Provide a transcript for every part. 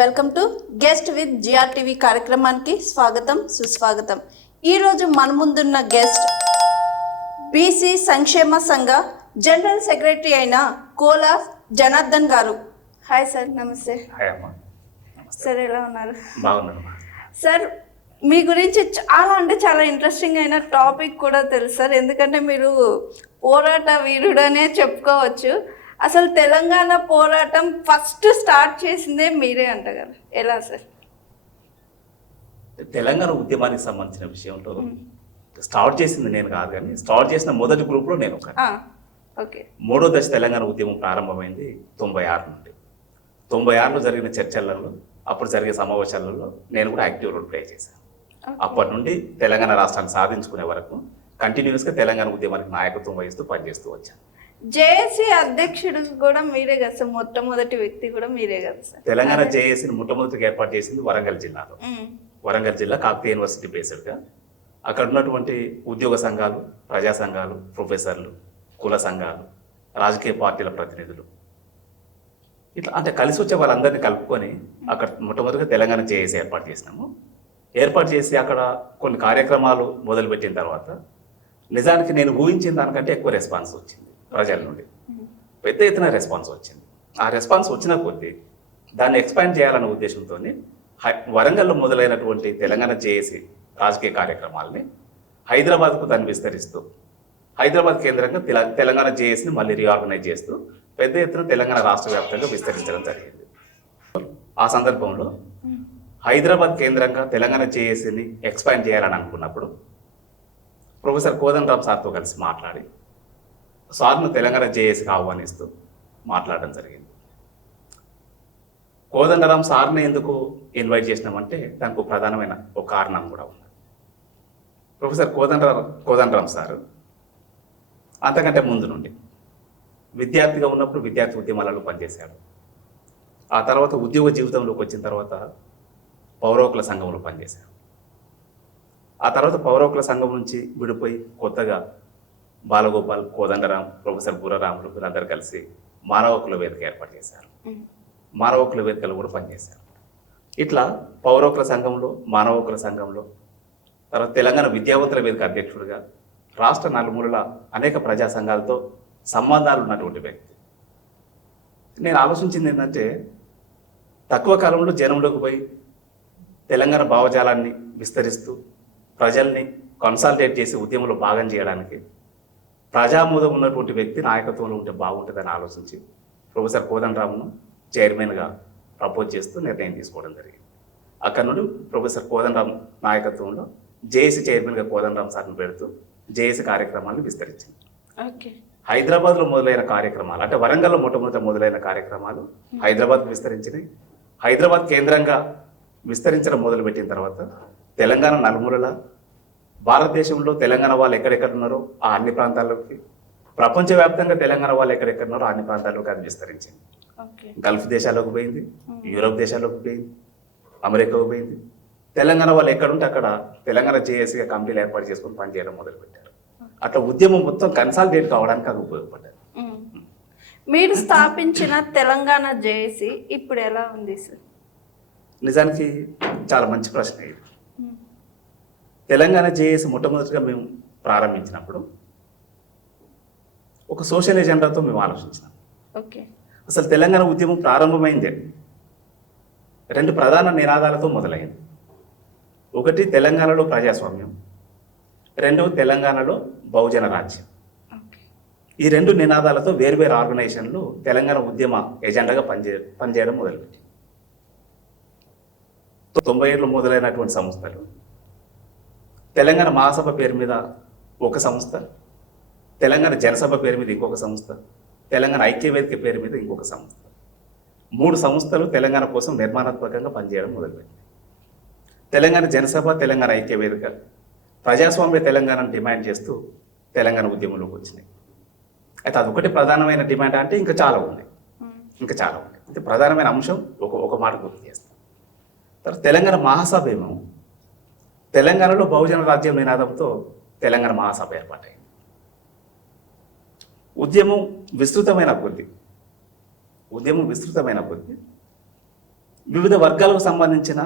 Welcome to guest with GRTV కార్యక్రమానికి స్వాగతం సుస్వాగతం. ఈరోజు మన ముందున్న గెస్ట్ బీసీ సంక్షేమ సంఘ జనరల్ సెక్రటరీ అయిన కోలా జనార్దన్ గారు. హాయ్ సార్, నమస్తే. సార్ ఎలా ఉన్నారు? సార్, మీ గురించి చాలా ఇంట్రెస్టింగ్ అయిన టాపిక్ కూడా తెలుసు సార్. ఎందుకంటే మీరు పోరాట వీరుడనే చెప్పుకోవచ్చు. అసలు తెలంగాణ పోరాటం ఫస్ట్ స్టార్ట్ చేసిందే మీరే అంట కదా, ఎలా సార్? తెలంగాణ ఉద్యమానికి సంబంధించిన విషయంలో స్టార్ట్ చేసింది నేను కాదు, కానీ స్టార్ట్ చేసిన మొదటి గ్రూప్లో నేను ఒక. ఓకే. మూడో దశ తెలంగాణ ఉద్యమం ప్రారంభమైంది 96 నుండి. 96లో జరిగిన చర్చలలో, అప్పుడు జరిగే సమావేశాలలో నేను కూడా యాక్టివ్ రోల్ ప్లే చేశాను. అప్పటి నుండి తెలంగాణ రాష్ట్రాన్ని సాధించుకునే వరకు కంటిన్యూస్గా తెలంగాణ ఉద్యమానికి నాయకత్వం వహిస్తూ పనిచేస్తూ వచ్చాను. జేఏసీ అధ్యక్షుడు కూడా మీరే కదా సార్? మొట్టమొదటి వ్యక్తి కూడా మీరే కదా సార్? తెలంగాణ జేఏసీని మొట్టమొదటిగా ఏర్పాటు చేసింది వరంగల్ జిల్లాలో. వరంగల్ జిల్లా కాకతీయ యూనివర్సిటీ బేస్డ్గా అక్కడ ఉన్నటువంటి ఉద్యోగ సంఘాలు, ప్రజా సంఘాలు, ప్రొఫెసర్లు, కుల సంఘాలు, రాజకీయ పార్టీల ప్రతినిధులు, ఇట్లా అంటే కలిసి వచ్చే వాళ్ళందరినీ కలుపుకొని అక్కడ మొట్టమొదటిగా తెలంగాణ జేఏసీ ఏర్పాటు చేసినాము. ఏర్పాటు చేసి అక్కడ కొన్ని కార్యక్రమాలు మొదలుపెట్టిన తర్వాత నిజానికి నేను ఊహించిన దానికంటే ఎక్కువ రెస్పాన్స్ వచ్చింది ప్రజల నుండి. పెద్ద ఎత్తున రెస్పాన్స్ వచ్చింది. ఆ రెస్పాన్స్ వచ్చిన కొద్దీ దాన్ని ఎక్స్పాండ్ చేయాలన్న ఉద్దేశంతో వరంగల్లో మొదలైనటువంటి తెలంగాణ జేఏసీ రాజకీయ కార్యక్రమాలని హైదరాబాద్కు దాన్ని విస్తరిస్తూ, హైదరాబాద్ కేంద్రంగా తెలంగాణ జేఏసీని మళ్ళీ రీఆర్గనైజ్ చేస్తూ పెద్ద ఎత్తున తెలంగాణ రాష్ట్ర వ్యాప్తంగా విస్తరించడం జరిగింది. ఆ సందర్భంలో హైదరాబాద్ కేంద్రంగా తెలంగాణ జేఏసీని ఎక్స్పాండ్ చేయాలని అనుకున్నప్పుడు ప్రొఫెసర్ కోదండరామ్ సార్తో కలిసి మాట్లాడి సార్ను తెలంగాణ జేఏసీకి ఆహ్వానిస్తూ మాట్లాడడం జరిగింది. కోదండరామ్ సార్ని ఎందుకు ఇన్వైట్ చేసినామంటే దానికి ప్రధానమైన ఒక కారణం కూడా ఉంది. ప్రొఫెసర్ కోదండరామ్ సార్ అంతకంటే ముందు నుండి విద్యార్థిగా ఉన్నప్పుడు విద్యార్థి ఉద్యమాలలో పనిచేశాడు. ఆ తర్వాత ఉద్యోగ జీవితంలోకి వచ్చిన తర్వాత పౌరహక్కుల సంఘంలో పనిచేశాడు. ఆ తర్వాత పౌరహక్కుల సంఘం నుంచి విడిపోయి కొత్తగా బాలగోపాల్, కోదండరాం, ప్రొఫెసర్ బుర్రరాములు వీరందరూ కలిసి మానవ హక్కుల వేదిక ఏర్పాటు చేశారు. మానవ హక్కుల వేదికలు కూడా పనిచేశారు. ఇట్లా పౌరహక్కుల సంఘంలో, మానవ హక్కుల సంఘంలో, తర్వాత తెలంగాణ విద్యావంతుల వేదిక అధ్యక్షుడిగా రాష్ట్ర నలుమూలల అనేక ప్రజా సంఘాలతో సంబంధాలు ఉన్నటువంటి వ్యక్తి. నేను ఆలోచించింది ఏంటంటే తక్కువ కాలంలో జనంలోకి పోయి తెలంగాణ భావజాలాన్ని విస్తరిస్తూ ప్రజల్ని కన్సాలిడేట్ చేసి ఉద్యమంలో భాగం చేయడానికి ప్రజామోదం ఉన్నటువంటి వ్యక్తి నాయకత్వంలో ఉంటే బాగుంటుందని ఆలోచించి ప్రొఫెసర్ కోదండరామ్ను చైర్మన్గా ప్రపోజ్ చేస్తూ నిర్ణయం తీసుకోవడం జరిగింది. అక్కడ నుండి ప్రొఫెసర్ కోదండరామ్ నాయకత్వంలో జేఏసీ చైర్మన్గా కోదండరామ్ సార్ని పెడుతూ జేఏసీ కార్యక్రమాలను విస్తరించింది. హైదరాబాద్లో మొదలైన కార్యక్రమాలు, అంటే వరంగల్లో మొట్టమొదట మొదలైన కార్యక్రమాలు హైదరాబాద్ విస్తరించినాయి. హైదరాబాద్ కేంద్రంగా విస్తరించడం మొదలుపెట్టిన తర్వాత తెలంగాణ నలుమూలల, భారతదేశంలో తెలంగాణ వాళ్ళు ఎక్కడెక్కడ ఉన్నారో ఆ అన్ని ప్రాంతాల్లోకి, ప్రపంచవ్యాప్తంగా తెలంగాణ వాళ్ళు ఎక్కడెక్కడ ఉన్నారో అన్ని ప్రాంతాల్లోకి అది విస్తరించింది. గల్ఫ్ దేశాల్లోకి పోయింది, యూరోప్ దేశాల్లోకి పోయింది, అమెరికాకు పోయింది. తెలంగాణ వాళ్ళు ఎక్కడుంటే అక్కడ తెలంగాణ జేఏసీగా కమిటీలు ఏర్పాటు చేసుకుని పనిచేయడం మొదలుపెట్టారు. అట్లా ఉద్యమం మొత్తం కన్సాలిడేట్ కావడానికి అది ఉపయోగపడ్డారు. మీరు స్థాపించిన తెలంగాణ జేఏసీ ఇప్పుడు ఎలా ఉంది సార్? నిజానికి చాలా మంచి ప్రశ్న ఇది. తెలంగాణ జేఏసీ మొట్టమొదటిగా మేము ప్రారంభించినప్పుడు ఒక సోషల్ ఎజెండాతో మేము ఆలోచించినాం. అసలు తెలంగాణ ఉద్యమం ప్రారంభమైందే 2 ప్రధాన నినాదాలతో మొదలైంది. ఒకటి తెలంగాణలో ప్రజాస్వామ్యం, 2 తెలంగాణలో బహుజన రాజ్యం. ఈ 2 నినాదాలతో వేర్వేరు ఆర్గనైజేషన్లు తెలంగాణ ఉద్యమ ఎజెండాగా పనిచేయడం మొదలుపెట్టింది. 97లో మొదలైనటువంటి సంస్థలు తెలంగాణ మహాసభ పేరు మీద ఒక సంస్థ, తెలంగాణ జనసభ పేరు మీద ఇంకొక సంస్థ, తెలంగాణ ఐక్యవేదిక పేరు మీద ఇంకొక సంస్థ, 3 సంస్థలు తెలంగాణ కోసం నిర్మాణాత్మకంగా పనిచేయడం మొదలుపెట్టింది. తెలంగాణ జనసభ, తెలంగాణ ఐక్యవేదిక ప్రజాస్వామ్య తెలంగాణను డిమాండ్ చేస్తూ తెలంగాణ ఉద్యమంలోకి వచ్చినాయి. అయితే అదొకటి ప్రధానమైన డిమాండ్ అంటే ఇంకా చాలా ఉంది. అయితే ప్రధానమైన అంశం ఒక మాట గుర్తు చేస్తాం. తర్వాత తెలంగాణ మహాసభ ఏమో తెలంగాణలో బహుజన రాజ్యం నినాదంతో తెలంగాణ మహాసభ ఏర్పాటైంది. ఉద్యమం విస్తృతమైన కొద్దీ వివిధ వర్గాలకు సంబంధించిన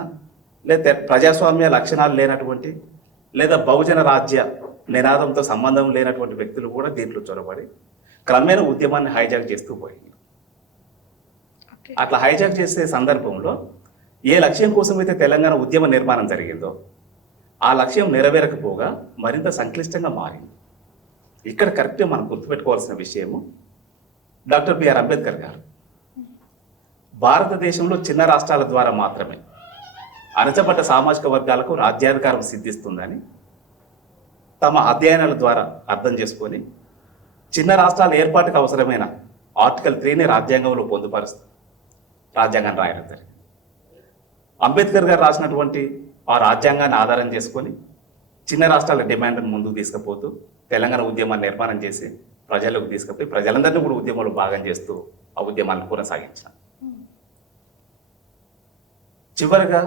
లేదా ప్రజాస్వామ్య లక్షణాలు లేనటువంటి లేదా బహుజన రాజ్య నినాదంతో సంబంధం లేనటువంటి వ్యక్తులు కూడా దీంట్లో చొరబడి క్రమేణా ఉద్యమాన్ని హైజాక్ చేస్తూ పోయింది. అట్లా హైజాక్ చేసే సందర్భంలో ఏ లక్ష్యం కోసం అయితే తెలంగాణ ఉద్యమ నిర్మాణం జరిగిందో ఆ లక్ష్యం నెరవేరకపోగా మరింత సంక్లిష్టంగా మారింది. ఇక్కడ కరెక్ట్గా మనం గుర్తుపెట్టుకోవాల్సిన విషయము డాక్టర్ బిఆర్ అంబేద్కర్ గారు భారతదేశంలో చిన్న రాష్ట్రాల ద్వారా మాత్రమే అణచబడ్డ సామాజిక వర్గాలకు రాజ్యాధికారం సిద్ధిస్తుందని తమ అధ్యయనాల ద్వారా అర్థం చేసుకొని చిన్న రాష్ట్రాల ఏర్పాటుకు అవసరమైన ఆర్టికల్ 3ని రాజ్యాంగంలో పొందుపరుస్తూ రాజ్యాంగాన్ని రాయడం జరిగింది. అంబేద్కర్ గారు రాసినటువంటి ఆ రాజ్యాంగాన్ని ఆధారం చేసుకొని చిన్న రాష్ట్రాల డిమాండ్ను ముందుకు తీసుకుపోతూ తెలంగాణ ఉద్యమాన్ని నిర్మాణం చేసి ప్రజలకు తీసుకుపోయి ప్రజలందరినీ కూడా ఉద్యమంలో భాగం చేస్తూ ఆ ఉద్యమాన్ని కొనసాగించిన చివరిగా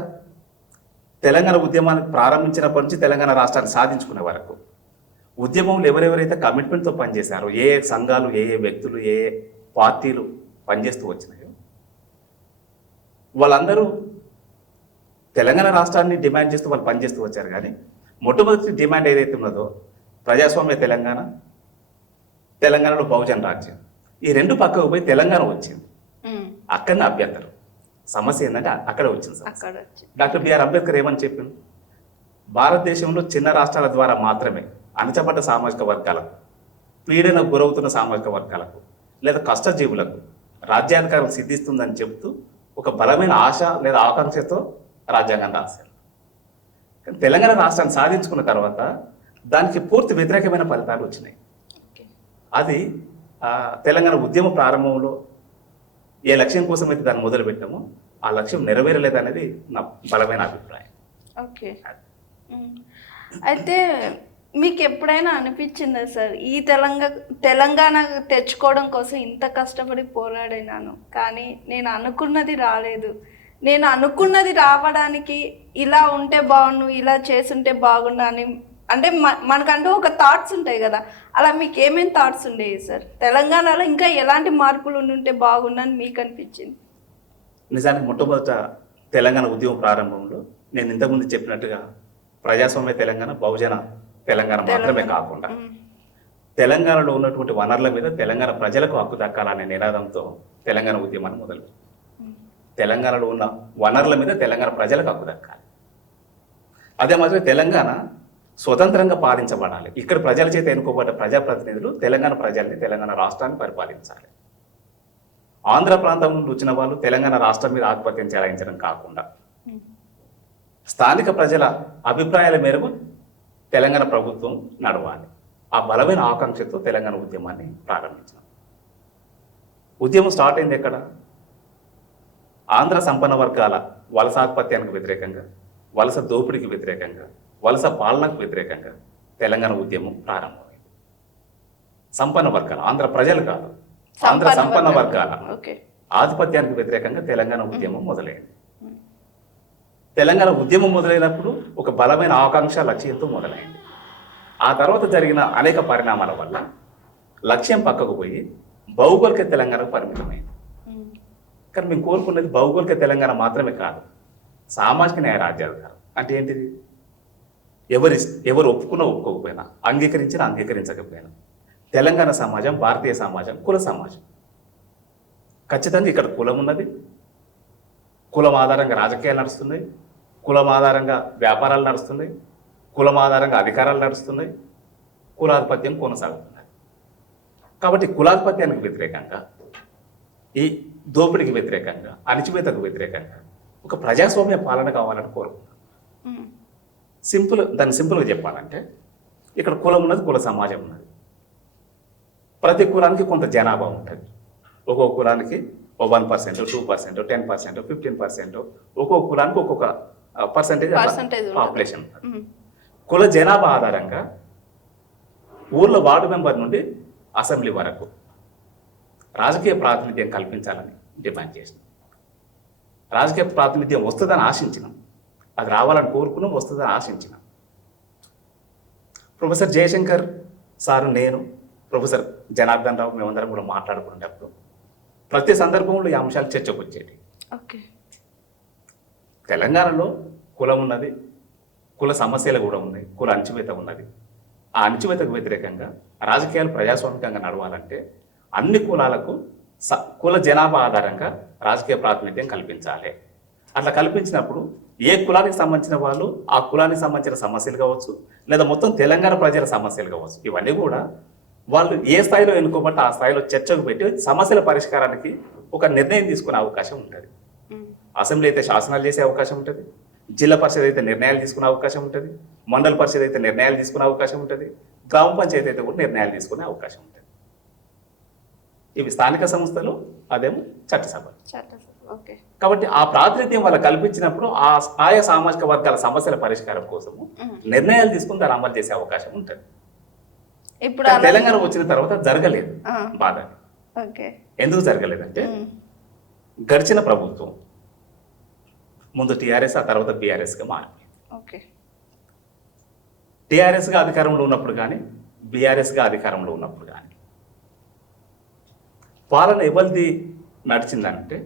తెలంగాణ ఉద్యమాన్ని ప్రారంభించినప్పటి నుంచి తెలంగాణ రాష్ట్రాన్ని సాధించుకునే వరకు ఉద్యమంలో ఎవరెవరైతే కమిట్మెంట్తో పనిచేశారో ఏ సంఘాలు ఏ వ్యక్తులు ఏ పార్టీలు పనిచేస్తూ వచ్చినాయో వాళ్ళందరూ తెలంగాణ రాష్ట్రాన్ని డిమాండ్ చేస్తూ వాళ్ళు పనిచేస్తూ వచ్చారు. కానీ మొట్టమొదటి డిమాండ్ ఏదైతే ఉన్నదో ప్రజాస్వామ్య తెలంగాణ, తెలంగాణలో బహుజన రాజ్యం, ఈ రెండు పక్కకు పోయి తెలంగాణ వచ్చింది. అక్కడనే అభ్యంతరం సమస్య ఏంటంటే అక్కడే వచ్చింది. డాక్టర్ బిఆర్ అంబేద్కర్ ఏమని చెప్పింది? భారతదేశంలో చిన్న రాష్ట్రాల ద్వారా మాత్రమే అణచబడ్డ సామాజిక వర్గాలకు, పీడనకు గురవుతున్న సామాజిక వర్గాలకు లేదా కష్టజీవులకు రాజ్యాధికారం సిద్ధిస్తుందని చెబుతూ ఒక బలమైన ఆశ లేదా ఆకాంక్షతో రాజ్యాంగం రాశారు. కానీ తెలంగాణ రాష్ట్రాన్ని సాధించుకున్న తర్వాత దానికి పూర్తి వ్యతిరేకమైన ఫలితాలు వచ్చినాయి. అది తెలంగాణ ఉద్యమ ప్రారంభంలో ఏ లక్ష్యం కోసం అయితే దాన్ని మొదలుపెట్టామో ఆ లక్ష్యం నెరవేరలేదనేది నా బలమైన అభిప్రాయం. ఓకే, అయితే మీకు ఎప్పుడైనా అనిపించిందా సార్, ఈ తెలంగాణ తెచ్చుకోవడం కోసం ఇంత కష్టపడి పోరాడినాను కానీ నేను అనుకున్నది రాలేదు, నేను అనుకున్నది రావడానికి ఇలా ఉంటే బాగుండు, ఇలా చేసుంటే బాగుండు అని అంటే మనకంటూ ఒక థాట్స్ ఉంటాయి కదా, అలా మీకు ఏమేమి థాట్స్ ఉండేవి సార్? తెలంగాణలో ఇంకా ఎలాంటి మార్పులు ఉంటే బాగుండని మీకు అనిపించింది? నిజానికి మొట్టమొదట తెలంగాణ ఉద్యమ ప్రారంభంలో నేను ఇంతకుముందు చెప్పినట్టుగా ప్రజాస్వామ్య తెలంగాణ, బహుజన తెలంగాణ మాత్రమే కాకుండా తెలంగాణలో ఉన్నటువంటి వనరుల మీద తెలంగాణ ప్రజలకు హక్కు దక్కాలనే నినాదంతో తెలంగాణ ఉద్యమాన్ని మొదలుపెట్టారు. తెలంగాణలో ఉన్న వనరుల మీద తెలంగాణ ప్రజలకు హక్కు దక్కాలి. అదే మాత్రం తెలంగాణ స్వతంత్రంగా పాలించబడాలి. ఇక్కడ ప్రజల చేత ఎన్నుకోబడ్డ ప్రజాప్రతినిధులు తెలంగాణ ప్రజల్ని, తెలంగాణ రాష్ట్రాన్ని పరిపాలించాలి. ఆంధ్ర ప్రాంతం నుండి వచ్చిన వాళ్ళు తెలంగాణ రాష్ట్రం మీద ఆధిపత్యం చెలాయించడం కాకుండా స్థానిక ప్రజల అభిప్రాయాల మేరకు తెలంగాణ ప్రభుత్వం నడవాలి. ఆ బలమైన ఆకాంక్షతో తెలంగాణ ఉద్యమాన్ని ప్రారంభించాం. ఉద్యమం స్టార్ట్ అయింది ఎక్కడ? ఆంధ్ర సంపన్న వర్గాల వలసాధిపత్యానికి వ్యతిరేకంగా, వలస దోపిడీకి వ్యతిరేకంగా, వలస పాలనకు వ్యతిరేకంగా తెలంగాణ ఉద్యమం ప్రారంభమైంది. సంపన్న వర్గాల, ఆంధ్ర ప్రజలు కాదు, ఆంధ్ర సంపన్న వర్గాల ఆధిపత్యానికి వ్యతిరేకంగా తెలంగాణ ఉద్యమం మొదలైంది. తెలంగాణ ఉద్యమం మొదలైనప్పుడు ఒక బలమైన ఆకాంక్ష లక్ష్యంతో మొదలైంది. ఆ తర్వాత జరిగిన అనేక పరిణామాల వల్ల లక్ష్యం పక్కకు పోయి భౌగోళిక తెలంగాణకు పరిమితమైంది. కానీ మేము కోరుకున్నది భౌగోళిక తెలంగాణ మాత్రమే కాదు, సామాజిక న్యాయ రాజ్యాధికారం. అంటే ఏంటిది? ఎవరు ఒప్పుకున్నా ఒప్పుకోకపోయినా, అంగీకరించినా అంగీకరించకపోయినా తెలంగాణ సమాజం భారతీయ సమాజం కుల సమాజం. ఖచ్చితంగా ఇక్కడ కులం ఉన్నది, కులం ఆధారంగా రాజకీయాలు నడుస్తున్నాయి, కులం ఆధారంగా వ్యాపారాలు నడుస్తున్నాయి, కులం ఆధారంగా అధికారాలు నడుస్తున్నాయి, కులాధిపత్యం కొనసాగుతున్నది. కాబట్టి కులాధిపత్యానికి వ్యతిరేకంగా, ఈ దోపిడీకి వ్యతిరేకంగా, అణిచివేతకు వ్యతిరేకంగా ఒక ప్రజాస్వామ్య పాలన కావాలని కోరుకుంటాం. దాన్ని సింపుల్గా చెప్పాలంటే ఇక్కడ కులం ఉన్నది, కుల సమాజం ఉన్నది. ప్రతి కులానికి కొంత జనాభా ఉంటుంది. ఒక్కొక్క కులానికి 1%, 2%, 10%, 15%, ఒక్కొక్క కులానికి ఒక్కొక్క పర్సెంటేజ్ పాపులేషన్ ఉంటుంది. కుల జనాభా ఆధారంగా ఊర్లో వార్డు మెంబర్ నుండి అసెంబ్లీ వరకు రాజకీయ ప్రాతినిధ్యం కల్పించాలని డిమాండ్ చేసినాం. రాజకీయ ప్రాతినిధ్యం వస్తుందని ఆశించినాం, అది రావాలని కోరుకున్నాం, వస్తుందని ఆశించినాం. ప్రొఫెసర్ జయశంకర్ సారు, నేను, ప్రొఫెసర్ జనార్దన్ రావు మేమందరం కూడా మాట్లాడుకునేటప్పుడు ప్రతి సందర్భంలో ఈ అంశాలు చర్చకు వచ్చేవి. తెలంగాణలో కులం ఉన్నది, కుల సమస్యలు కూడా ఉన్నాయి, కుల అణచివేత ఉన్నది. ఆ అణచివేతకు వ్యతిరేకంగా రాజకీయాలు ప్రజాస్వామికంగా నడవాలంటే అన్ని కులాలకు కుల జనాభా ఆధారంగా రాజకీయ ప్రాతినిధ్యం కల్పించాలి. అట్లా కల్పించినప్పుడు ఏ కులానికి సంబంధించిన వాళ్ళు ఆ కులానికి సంబంధించిన సమస్యలు కావచ్చు, లేదా మొత్తం తెలంగాణ ప్రజల సమస్యలు కావచ్చు, ఇవన్నీ కూడా వాళ్ళు ఏ స్థాయిలో ఎన్నుకోబట్టి ఆ స్థాయిలో చర్చకు పెట్టి సమస్యల పరిష్కారానికి ఒక నిర్ణయం తీసుకునే అవకాశం ఉంటుంది. అసెంబ్లీ అయితే శాసనాలు చేసే అవకాశం ఉంటుంది, జిల్లా పరిషత్ అయితే నిర్ణయాలు తీసుకునే అవకాశం ఉంటుంది, మండల పరిషత్ అయితే నిర్ణయాలు తీసుకునే అవకాశం ఉంటుంది, గ్రామ పంచాయతీ అయితే కూడా నిర్ణయాలు తీసుకునే అవకాశం ఉంటుంది. ఇవి స్థానిక సంస్థలు, అదేమో చట్టసభలు. ఓకే. కాబట్టి ఆ ప్రాతినిధ్యం వాళ్ళు కల్పించినప్పుడు ఆయా సామాజిక వర్గాల సమస్యల పరిష్కారం కోసము నిర్ణయాలు తీసుకుని దాన్ని అమలు చేసే అవకాశం ఉంటుంది. ఇప్పుడు తెలంగాణ వచ్చిన తర్వాత జరగలేదు బాధ. ఎందుకు జరగలేదంటే గడిచిన ప్రభుత్వం ముందు టీఆర్ఎస్, ఆ తర్వాత బీఆర్ఎస్గా మారింది. టీఆర్ఎస్గా అధికారంలో ఉన్నప్పుడు కానీ, బీఆర్ఎస్గా అధికారంలో ఉన్నప్పుడు కానీ పాలన ఎవరిది నడిచిందంటే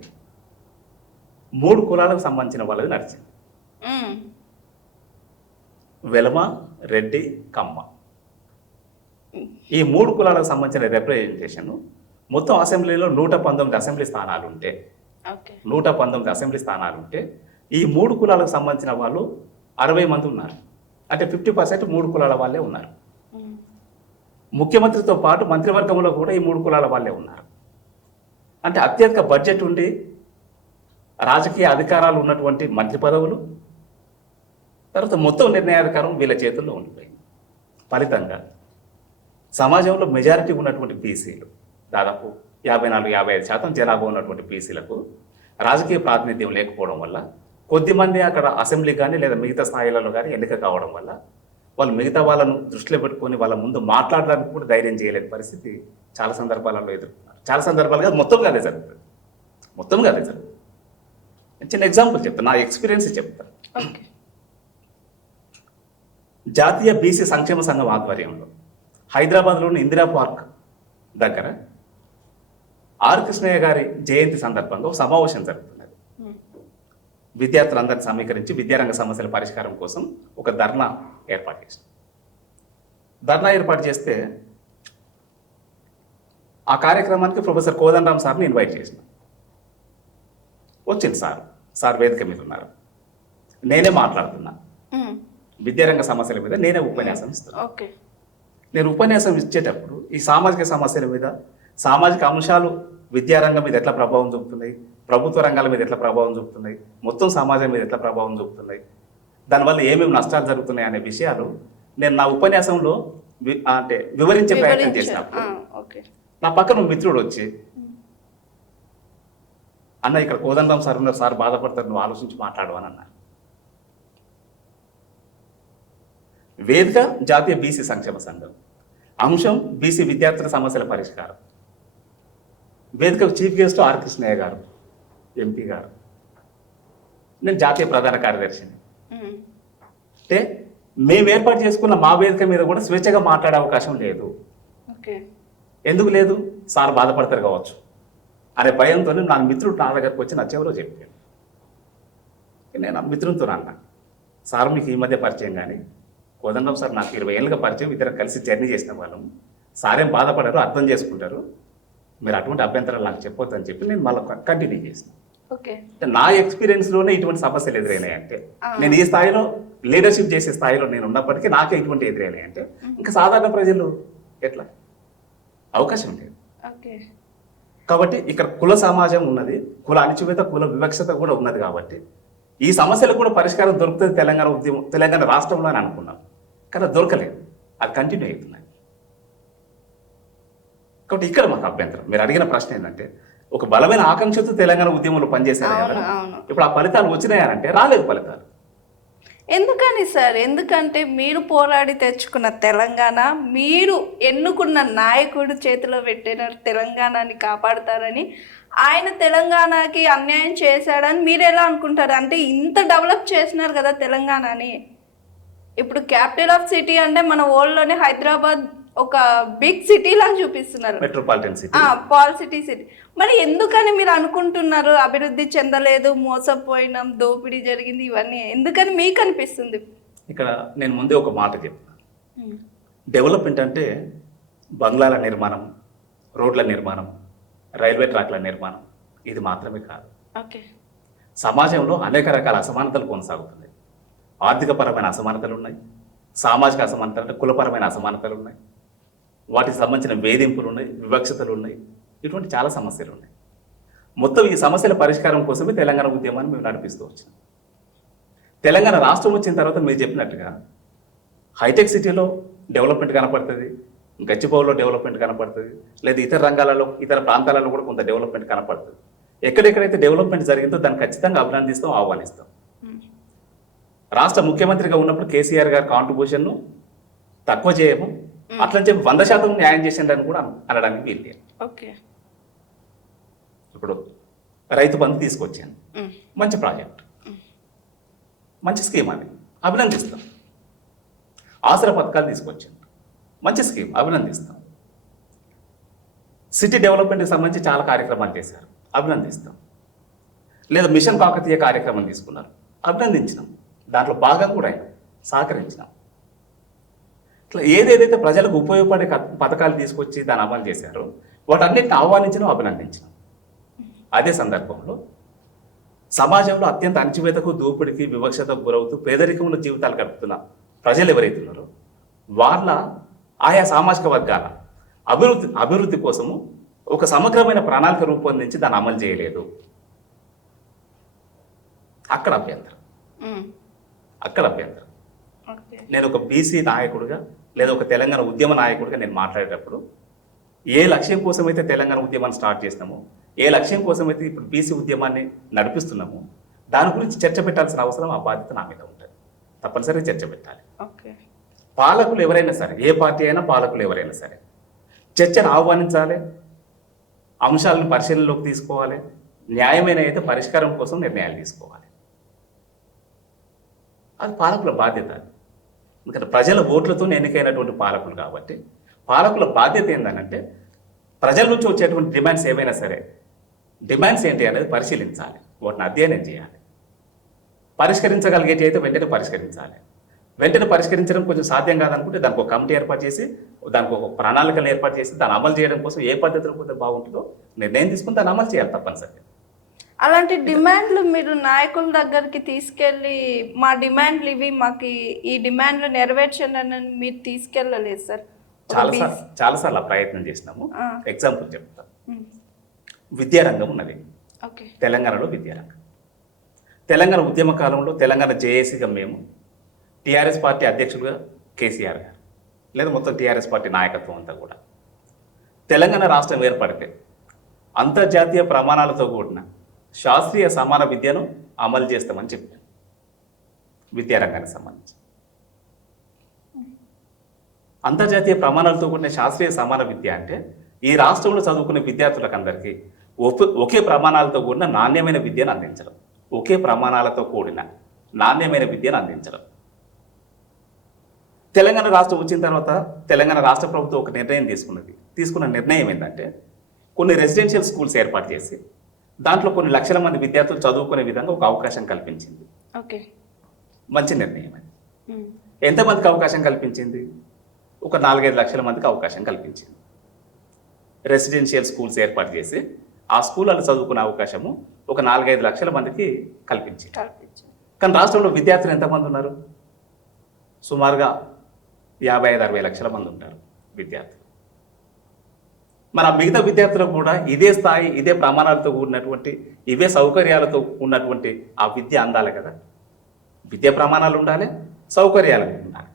3 కులాలకు సంబంధించిన వాళ్ళది నడిచింది. వెలమ, రెడ్డి, కమ్మ. ఈ 3 కులాలకు సంబంధించిన రిప్రజెంటేషన్ మొత్తం అసెంబ్లీలో 119 అసెంబ్లీ స్థానాలు ఉంటే 119 అసెంబ్లీ స్థానాలు ఉంటే ఈ 3 కులాలకు సంబంధించిన వాళ్ళు 60 మంది ఉన్నారు. అంటే 50% 3 కులాల వాళ్ళే ఉన్నారు. ముఖ్యమంత్రితో పాటు మంత్రివర్గంలో కూడా ఈ 3 కులాల వాళ్ళే ఉన్నారు. అంటే అత్యధిక బడ్జెట్ ఉండి రాజకీయ అధికారాలు ఉన్నటువంటి మంత్రి పదవులు, తర్వాత మొత్తం నిర్ణయాధికారం వీళ్ళ చేతుల్లో ఉండిపోయింది. ఫలితంగా సమాజంలో మెజారిటీ ఉన్నటువంటి బీసీలు, దాదాపు 54-55% జనాభా ఉన్నటువంటి బీసీలకు రాజకీయ ప్రాతినిధ్యం లేకపోవడం వల్ల, కొద్దిమంది అక్కడ అసెంబ్లీ కానీ లేదా మిగతా స్థాయిలలో కానీ ఎన్నిక కావడం వల్ల వాళ్ళు మిగతా వాళ్ళను దృష్టిలో పెట్టుకొని వాళ్ళ ముందు మాట్లాడడానికి కూడా ధైర్యం చేయలేని పరిస్థితి చాలా సందర్భాలలో ఎదుర్కొన్నారు. చాలా సందర్భాలుగా మొత్తంగా అదే జరుగుతుంది. చిన్న ఎగ్జాంపుల్ చెప్తాను, నా ఎక్స్పీరియన్స్ చెప్తాను. జాతీయ బీసీ సంక్షేమ సంఘం ఆధ్వర్యంలో హైదరాబాద్లోని ఇందిరా పార్క్ దగ్గర ఆర్ కృష్ణయ్య గారి జయంతి సందర్భంగా ఒక సమావేశం జరుగుతున్నది. విద్యార్థులందరినీ సమీకరించి విద్యారంగ సమస్యల పరిష్కారం కోసం ఒక ధర్నా ఏర్పాటు చేసిన. ధర్నా ఏర్పాటు చేస్తే ఆ కార్యక్రమానికి ప్రొఫెసర్ కోదండరామ్ సార్ని ఇన్వైట్ చేసిన. వచ్చింది సార్ వేదిక మీద ఉన్నారు. నేనే మాట్లాడుతున్నా, విద్యారంగ సమస్యల మీద నేనే ఉపన్యాసం ఇస్తున్నాను. నేను ఉపన్యాసం ఇచ్చేటప్పుడు ఈ సామాజిక సమస్యల మీద, సామాజిక అంశాలు విద్యారంగం మీద ఎట్లా ప్రభావం చూపుతున్నాయి, ప్రభుత్వ రంగాల మీద ఎట్లా ప్రభావం చూపుతున్నాయి, మొత్తం సమాజం మీద ఎట్లా ప్రభావం చూపుతున్నాయి, దానివల్ల ఏమేమి నష్టాలు జరుగుతున్నాయి అనే విషయాలు నేను నా ఉపన్యాసంలో అంటే వివరించే ప్రయత్నం చేసినప్పుడు నా పక్కన మిత్రుడు వచ్చి, అన్న ఇక్కడ కోదండరామ్ సార్ ఉన్నారు, సార్ బాధపడతారు, నువ్వు ఆలోచించి మాట్లాడవని అన్నారు. వేదిక జాతీయ బీసీ సంక్షేమ సంఘం, అంశం బీసీ విద్యార్థుల సమస్యల పరిష్కారం. వేదికకు చీఫ్ గెస్ట్ ఆర్ కృష్ణయ్య గారు, ఎంపీ గారు, నేను జాతీయ ప్రధాన కార్యదర్శిని. అంటే మేము ఏర్పాటు చేసుకున్న మా వేదిక మీద కూడా స్వేచ్ఛగా మాట్లాడే అవకాశం లేదు. ఎందుకు లేదు? సార్ బాధపడతారు కావచ్చు అనే భయంతో నా మిత్రుడు నా దగ్గరకు వచ్చి నా చెవిలో చెప్పాను. నేను ఆ మిత్రునితో అన్నా, సార్ మీకు ఈ మధ్య పరిచయం కానీ కోదండరామ్ సార్ నాకు 20 ఏళ్ళుగా పరిచయం, ఇద్దరు కలిసి జర్నీ చేసిన వాళ్ళం, సారేం బాధపడారు, అర్థం చేసుకుంటారు, మీరు అటువంటి అభ్యంతరాలు నాకు చెప్పొద్దు అని చెప్పి నేను మళ్ళీ కంటిన్యూ చేసిన. నా ఎక్స్పీరియన్స్లోనే ఇటువంటి సమస్యలు ఎదురైనాయి అంటే, నేను ఈ స్థాయిలో లీడర్షిప్ చేసే స్థాయిలో నేను ఉన్నప్పటికీ నాకే ఇటువంటి ఎదురైనాయి అంటే ఇంకా సాధారణ ప్రజలు ఎట్లా అవకాశం లేదు. కాబట్టి ఇక్కడ కుల సమాజం ఉన్నది, కుల అణచివేత, కుల వివక్షత కూడా ఉన్నది. కాబట్టి ఈ సమస్యలకు కూడా పరిష్కారం దొరుకుతుంది తెలంగాణ రాష్ట్రంలో అని అనుకున్నాం, కానీ దొరకలేదు, అది కంటిన్యూ అవుతున్నాయి. కాబట్టి ఇక్కడ మాకు అభ్యంతరం. మీరు అడిగిన ప్రశ్న ఏంటంటే, ఒక బలమైన ఆకాంక్షతో తెలంగాణ ఉద్యమంలో పనిచేశారు కదా, ఇప్పుడు ఆ ఫలితాలు వచ్చినాయనంటే రాలేదు ఫలితాలు. ఎందుకని సార్? ఎందుకంటే మీరు పోరాడి తెచ్చుకున్న తెలంగాణ, మీరు ఎన్నుకున్న నాయకుడు చేతిలో పెట్టిన తెలంగాణని కాపాడుతారని, ఆయన తెలంగాణకి అన్యాయం చేశాడని మీరు ఎలా అనుకుంటారు? అంటే ఇంత డెవలప్ చేసినారు కదా తెలంగాణని. ఇప్పుడు క్యాపిటల్ ఆఫ్ సిటీ అంటే మన వరల్డ్లోనే హైదరాబాద్ ఒక బిగ్ సిటీ లాగా చూపిస్తున్నారు, మెట్రోపాలిటన్ సిటీ. Paul city. మరి ఎందుకని మీరు అనుకుంటున్నారు అభివృద్ధి చెందలేదు, మోసపోయినాం, దోపిడీ జరిగింది, ఇవన్నీ ఎందుకని మీకు అనిపిస్తుంది? ఇక్కడ నేను ముందే ఒక మాట చెప్తాను. డెవలప్మెంట్ అంటే బంగ్లాల నిర్మాణం, రోడ్ల నిర్మాణం, రైల్వే ట్రాక్ల నిర్మాణం ఇది మాత్రమే కాదు. ఓకే. సమాజంలో అనేక రకాల అసమానతలు కొనసాగుతున్నాయి. ఆర్థికపరమైన అసమానతలు ఉన్నాయి, సామాజిక అసమానతలు అంటే కులపరమైన అసమానతలు ఉన్నాయి, వాటికి సంబంధించిన వేధింపులు ఉన్నాయి, వివక్షతలు ఉన్నాయి, ఇటువంటి చాలా సమస్యలు ఉన్నాయి. మొత్తం ఈ సమస్యల పరిష్కారం కోసమే తెలంగాణ ఉద్యమాన్ని మేము నడిపిస్తూ వచ్చినాం. తెలంగాణ రాష్ట్రం వచ్చిన తర్వాత మీరు చెప్పినట్టుగా హైటెక్ సిటీలో డెవలప్మెంట్ కనపడుతుంది, గచ్చిబౌలిలో డెవలప్మెంట్ కనపడుతుంది, లేదా ఇతర రంగాలలో ఇతర ప్రాంతాలలో కూడా కొంత డెవలప్మెంట్ కనపడుతుంది. ఎక్కడెక్కడైతే డెవలప్మెంట్ జరిగిందో దాన్ని ఖచ్చితంగా అభినందిస్తాం, ఆహ్వానిస్తాం. రాష్ట్ర ముఖ్యమంత్రిగా ఉన్నప్పుడు కేసీఆర్ గారి కాంట్రిబ్యూషన్ను తక్కువ చేయము, అట్లని చెప్పి 100% న్యాయం చేసిండని కూడా అనడానికి వీలు. ఓకే. ఇప్పుడు రైతు బంధు తీసుకొచ్చాను, మంచి ప్రాజెక్ట్, మంచి స్కీమ్ అని అభినందిస్తాం. ఆసరా పథకాలు తీసుకొచ్చాను, మంచి స్కీమ్, అభినందిస్తాం. సిటీ డెవలప్మెంట్కి సంబంధించి చాలా కార్యక్రమాలు చేశారు, అభినందిస్తాం. లేదా మిషన్ కాకతీయ కార్యక్రమం తీసుకున్నారు, అభినందించినాం. దాంట్లో భాగం కూడా అయినా సహకరించినాం. ఇట్లా ఏదేదైతే ప్రజలకు ఉపయోగపడే పథకాలు తీసుకొచ్చి దాన్ని అమలు చేశారో వాటన్నిటిని ఆహ్వానించడం, అభినందించడం. అదే సందర్భంలో సమాజంలో అత్యంత అణచివేతకు, దోపిడికి, వివక్షతకు గురవుతూ పేదరికంలో జీవితాలు గడుపుతున్న ప్రజలు ఎవరైతే ఉన్నారో వాళ్ళ ఆయా సామాజిక వర్గాల అభివృద్ధి కోసము ఒక సమగ్రమైన ప్రణాళిక రూపొందించి దాన్ని అమలు చేయలేదు. అక్కడ అభ్యంతరం. నేను ఒక బీసీ నాయకుడిగా లేదా ఒక తెలంగాణ ఉద్యమ నాయకుడిగా నేను మాట్లాడేటప్పుడు ఏ లక్ష్యం కోసమైతే తెలంగాణ ఉద్యమాన్ని స్టార్ట్ చేసినామో, ఏ లక్ష్యం కోసమైతే ఇప్పుడు బీసీ ఉద్యమాన్ని నడిపిస్తున్నామో దాని గురించి చర్చ పెట్టాల్సిన అవసరం, ఆ బాధ్యత నా మీద ఉంటుంది. తప్పనిసరిగా చర్చ పెట్టాలి. పాలకులు ఎవరైనా సరే, ఏ పార్టీ అయినా పాలకులు ఎవరైనా సరే చర్చను ఆహ్వానించాలి, అంశాలను పరిశీలనలోకి తీసుకోవాలి, న్యాయమైన అయితే పరిష్కారం కోసం నిర్ణయాలు తీసుకోవాలి. అది పాలకుల బాధ్యత. ఎందుకంటే ప్రజల ఓట్లతో ఎన్నికైనటువంటి పాలకులు కాబట్టి పాలకుల బాధ్యత ఏంటంటే ప్రజల నుంచి వచ్చేటువంటి డిమాండ్స్ ఏవైనా సరే, డిమాండ్స్ ఏంటి అనేది పరిశీలించాలి, వాటిని అధ్యయనం చేయాలి. పరిష్కరించగలిగేటి అయితే వెంటనే పరిష్కరించాలి. వెంటనే పరిష్కరించడం కొంచెం సాధ్యం కాదనుకుంటే దానికి ఒక కమిటీ ఏర్పాటు చేసి, దానికి ఒక ప్రణాళికలు ఏర్పాటు చేసి దాన్ని అమలు చేయడం కోసం ఏ పద్ధతిలో పోతే బాగుంటుందో నిర్ణయం తీసుకుని దాన్ని అమలు చేయాలి తప్పనిసరిగా. అలాంటి డిమాండ్లు మీరు నాయకుల దగ్గరికి తీసుకెళ్ళి మా డిమాండ్లు ఇవి, మాకు ఈ డిమాండ్లు నెరవేర్చండి అని మీరు తీసుకెళ్ళలేదు సార్? చాలాసార్లు ఆ ప్రయత్నం చేసినాము. ఎగ్జాంపుల్ చెప్తాను. విద్యారంగం ఉన్నది తెలంగాణలో. విద్యారంగం తెలంగాణ ఉద్యమ కాలంలో తెలంగాణ జేఏసీగా మేము, టీఆర్ఎస్ పార్టీ అధ్యక్షులుగా కేసీఆర్ గారు, లేదా మొత్తం టీఆర్ఎస్ పార్టీ నాయకత్వం అంతా కూడా తెలంగాణ రాష్ట్రం ఏర్పడితే అంతర్జాతీయ ప్రమాణాలతో కూడిన శాస్త్రీయ సమాన విద్యను అమలు చేస్తామని చెప్పాను. విద్యారంగానికి సంబంధించి అంతర్జాతీయ ప్రమాణాలతో కూడిన శాస్త్రీయ సమాన విద్య అంటే ఈ రాష్ట్రంలో చదువుకునే విద్యార్థులకు అందరికీ ఒకే ప్రమాణాలతో కూడిన నాణ్యమైన విద్యను అందించడం, ఒకే ప్రమాణాలతో కూడిన నాణ్యమైన విద్యను అందించడం. తెలంగాణ రాష్ట్రం వచ్చిన తర్వాత తెలంగాణ రాష్ట్ర ప్రభుత్వం ఒక నిర్ణయం తీసుకున్న నిర్ణయం ఏంటంటే కొన్ని రెసిడెన్షియల్ స్కూల్స్ ఏర్పాటు చేసి దాంట్లో కొన్ని లక్షల మంది విద్యార్థులు చదువుకునే విధంగా ఒక అవకాశం కల్పించింది. మంచి నిర్ణయం అది. ఎంతమందికి అవకాశం కల్పించింది? ఒక 4-5 లక్షల మందికి అవకాశం కల్పించింది. రెసిడెన్షియల్ స్కూల్స్ ఏర్పాటు చేసి ఆ స్కూళ్ళలో చదువుకునే అవకాశము ఒక 4-5 లక్షల మందికి కల్పించింది. కానీ రాష్ట్రంలో విద్యార్థులు ఎంతమంది ఉన్నారు? సుమారుగా 55-60 లక్షల మంది ఉంటారు విద్యార్థులు. మన మిగతా విద్యార్థులకు కూడా ఇదే స్థాయి, ఇదే ప్రమాణాలతో కూడినటువంటి, ఇవే సౌకర్యాలతో ఉన్నటువంటి ఆ విద్య అందాలి కదా. విద్యా ప్రమాణాలు ఉండాలి, సౌకర్యాలు ఉండాలి.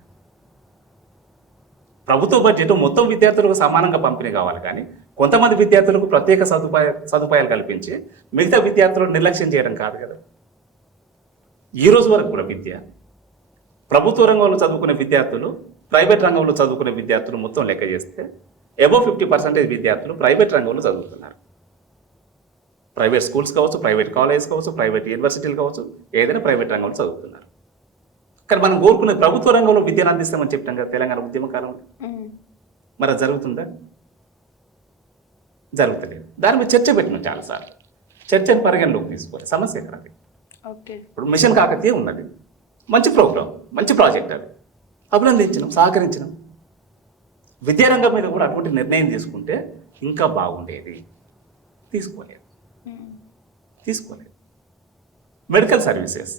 ప్రభుత్వ బడ్జెట్ మొత్తం విద్యార్థులకు సమానంగా పంపిణీ కావాలి, కానీ కొంతమంది విద్యార్థులకు ప్రత్యేక సదుపాయాలు కల్పించి మిగతా విద్యార్థులను నిర్లక్ష్యం చేయడం కాదు కదా. ఈ రోజు వరకు కూడా విద్య, ప్రభుత్వ రంగంలో చదువుకునే విద్యార్థులు, ప్రైవేట్ రంగంలో చదువుకునే విద్యార్థులు మొత్తం లెక్క చేస్తే అబవ్ 50% విద్యార్థులు ప్రైవేట్ రంగంలో చదువుతున్నారు. ప్రైవేట్ స్కూల్స్ కావచ్చు, ప్రైవేట్ కాలేజెస్ కావచ్చు, ప్రైవేట్ యూనివర్సిటీలు కావచ్చు, ఏదైనా ప్రైవేట్ రంగంలో చదువుతున్నారు. కానీ మనం కోరుకునే ప్రభుత్వ రంగంలో విద్యను అందిస్తామని చెప్తాం కదా తెలంగాణ ఉద్యమ కాలంలో. మరి అది జరుగుతుందా? జరుగుతలేదు. దాని మీద చర్చ పెట్టినాం చాలాసార్లు. చర్చను పరిగణలోకి తీసుకోవాలి. సమస్య ఎక్కడ? ఓకే. ఇప్పుడు మిషన్ కాకతీయ ఉన్నది, మంచి ప్రోగ్రాం, మంచి ప్రాజెక్ట్, అది అభినందించినాం, సహకరించినాం. విద్యారంగం మీద కూడా అటువంటి నిర్ణయం తీసుకుంటే ఇంకా బాగుండేది. తీసుకోలేదు. మెడికల్ సర్వీసెస్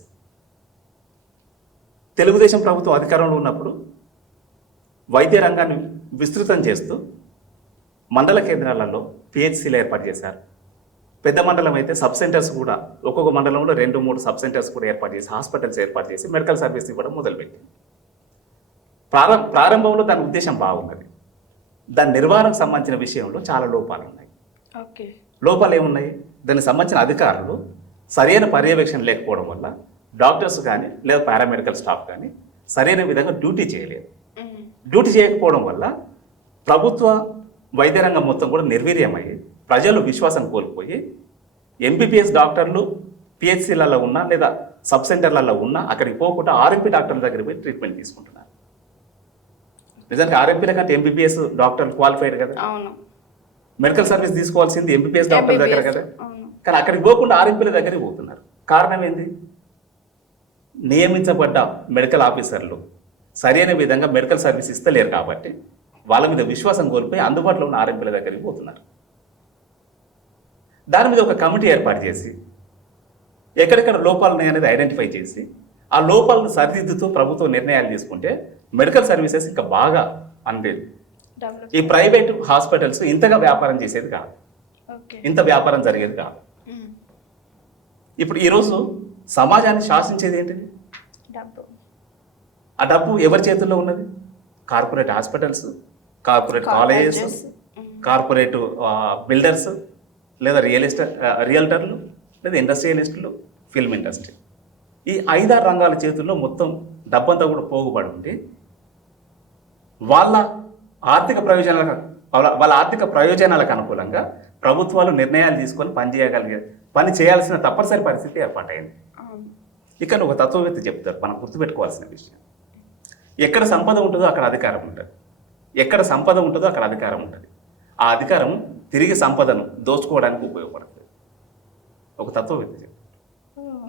తెలుగుదేశం ప్రభుత్వం అధికారంలో ఉన్నప్పుడు వైద్య రంగాన్ని విస్తృతం చేస్తూ మండల కేంద్రాలలో పిహెచ్సిలు ఏర్పాటు చేశారు. పెద్ద మండలం అయితే సబ్ సెంటర్స్ కూడా, ఒక్కొక్క మండలంలో 2-3 సబ్ సెంటర్స్ కూడా ఏర్పాటు చేసి, హాస్పిటల్స్ ఏర్పాటు చేసి మెడికల్ సర్వీస్ ఇవ్వడం మొదలుపెట్టింది. ప్రారంభంలో దాని ఉద్దేశం బాగున్నది. దాని నిర్వహణకు సంబంధించిన విషయంలో చాలా లోపాలు ఉన్నాయి. ఓకే. లోపాలు ఏమున్నాయి? దానికి సంబంధించిన అధికారులు సరైన పర్యవేక్షణ లేకపోవడం వల్ల డాక్టర్స్ కానీ లేదా పారామెడికల్ స్టాఫ్ కానీ సరైన విధంగా డ్యూటీ చేయలేదు. డ్యూటీ చేయకపోవడం వల్ల ప్రభుత్వ వైద్య రంగం మొత్తం కూడా నిర్వీర్యమయ్యి ప్రజలు విశ్వాసం కోల్పోయి ఎంబీబీఎస్ డాక్టర్లు పిహెచ్సిలలో ఉన్నా లేదా సబ్ సెంటర్లలో ఉన్నా అక్కడికి పోకుండా ఆర్ఎంపీ డాక్టర్ల దగ్గర పోయి ట్రీట్మెంట్ తీసుకుంటున్నారు. నిజానికి ఆర్ఎంపీల కంటే ఎంబీబీఎస్ డాక్టర్లు క్వాలిఫైడ్ కదా. అవును. మెడికల్ సర్వీస్ తీసుకోవాల్సింది ఎంబీబీఎస్ డాక్టర్ దగ్గర కదా. కానీ అక్కడికి పోకుండా ఆర్ఎంపీల దగ్గరికి పోతున్నారు. కారణం ఏంది? నియమించబడ్డ మెడికల్ ఆఫీసర్లు సరైన విధంగా మెడికల్ సర్వీస్ ఇస్తలేరు కాబట్టి వాళ్ళ మీద విశ్వాసం కోల్పోయి అందుబాటులో ఉన్న ఆర్ఎంపీల దగ్గరికి పోతున్నారు. దాని మీద ఒక కమిటీ ఏర్పాటు చేసి ఎక్కడెక్కడ లోపాలు ఉన్నాయనేది ఐడెంటిఫై చేసి ఆ లోపాలను సరిదిద్దుతూ ప్రభుత్వం నిర్ణయాలు తీసుకుంటే మెడికల్ సర్వీసెస్ ఇంకా బాగా అందేది. ఈ ప్రైవేట్ హాస్పిటల్స్ ఇంతగా వ్యాపారం చేసేది కాదు, ఇంత వ్యాపారం జరిగేది కాదు. ఇప్పుడు ఈరోజు సమాజాన్ని శాసించేది ఏంటిది? ఆ డబ్బు ఎవరి చేతుల్లో ఉన్నది? Corporate hospitals, corporate colleges, corporate builders, లేదా రియల్టర్లు, లేదా ఇండస్ట్రియలిస్టులు, ఫిల్మ్ ఇండస్ట్రీ. ఈ 5-6 రంగాల చేతుల్లో మొత్తం డబ్బంతా కూడా పోగుబడి ఉండి వాళ్ళ ఆర్థిక ప్రయోజనాలకు అనుకూలంగా ప్రభుత్వాలు నిర్ణయాలు తీసుకొని పని చేయాల్సిన తప్పనిసరి పరిస్థితి ఏర్పాటైంది. ఇక్కడ ఒక తత్వవేత్త చెప్తారు, మనం గుర్తుపెట్టుకోవాల్సిన విషయం, ఎక్కడ సంపద ఉంటుందో అక్కడ అధికారం ఉంటుంది, ఎక్కడ సంపద ఉంటుందో అక్కడ అధికారం ఉంటుంది. ఆ అధికారం తిరిగి సంపదను దోచుకోవడానికి ఉపయోగపడుతుంది. ఒక తత్వవేత్త చెప్తారు.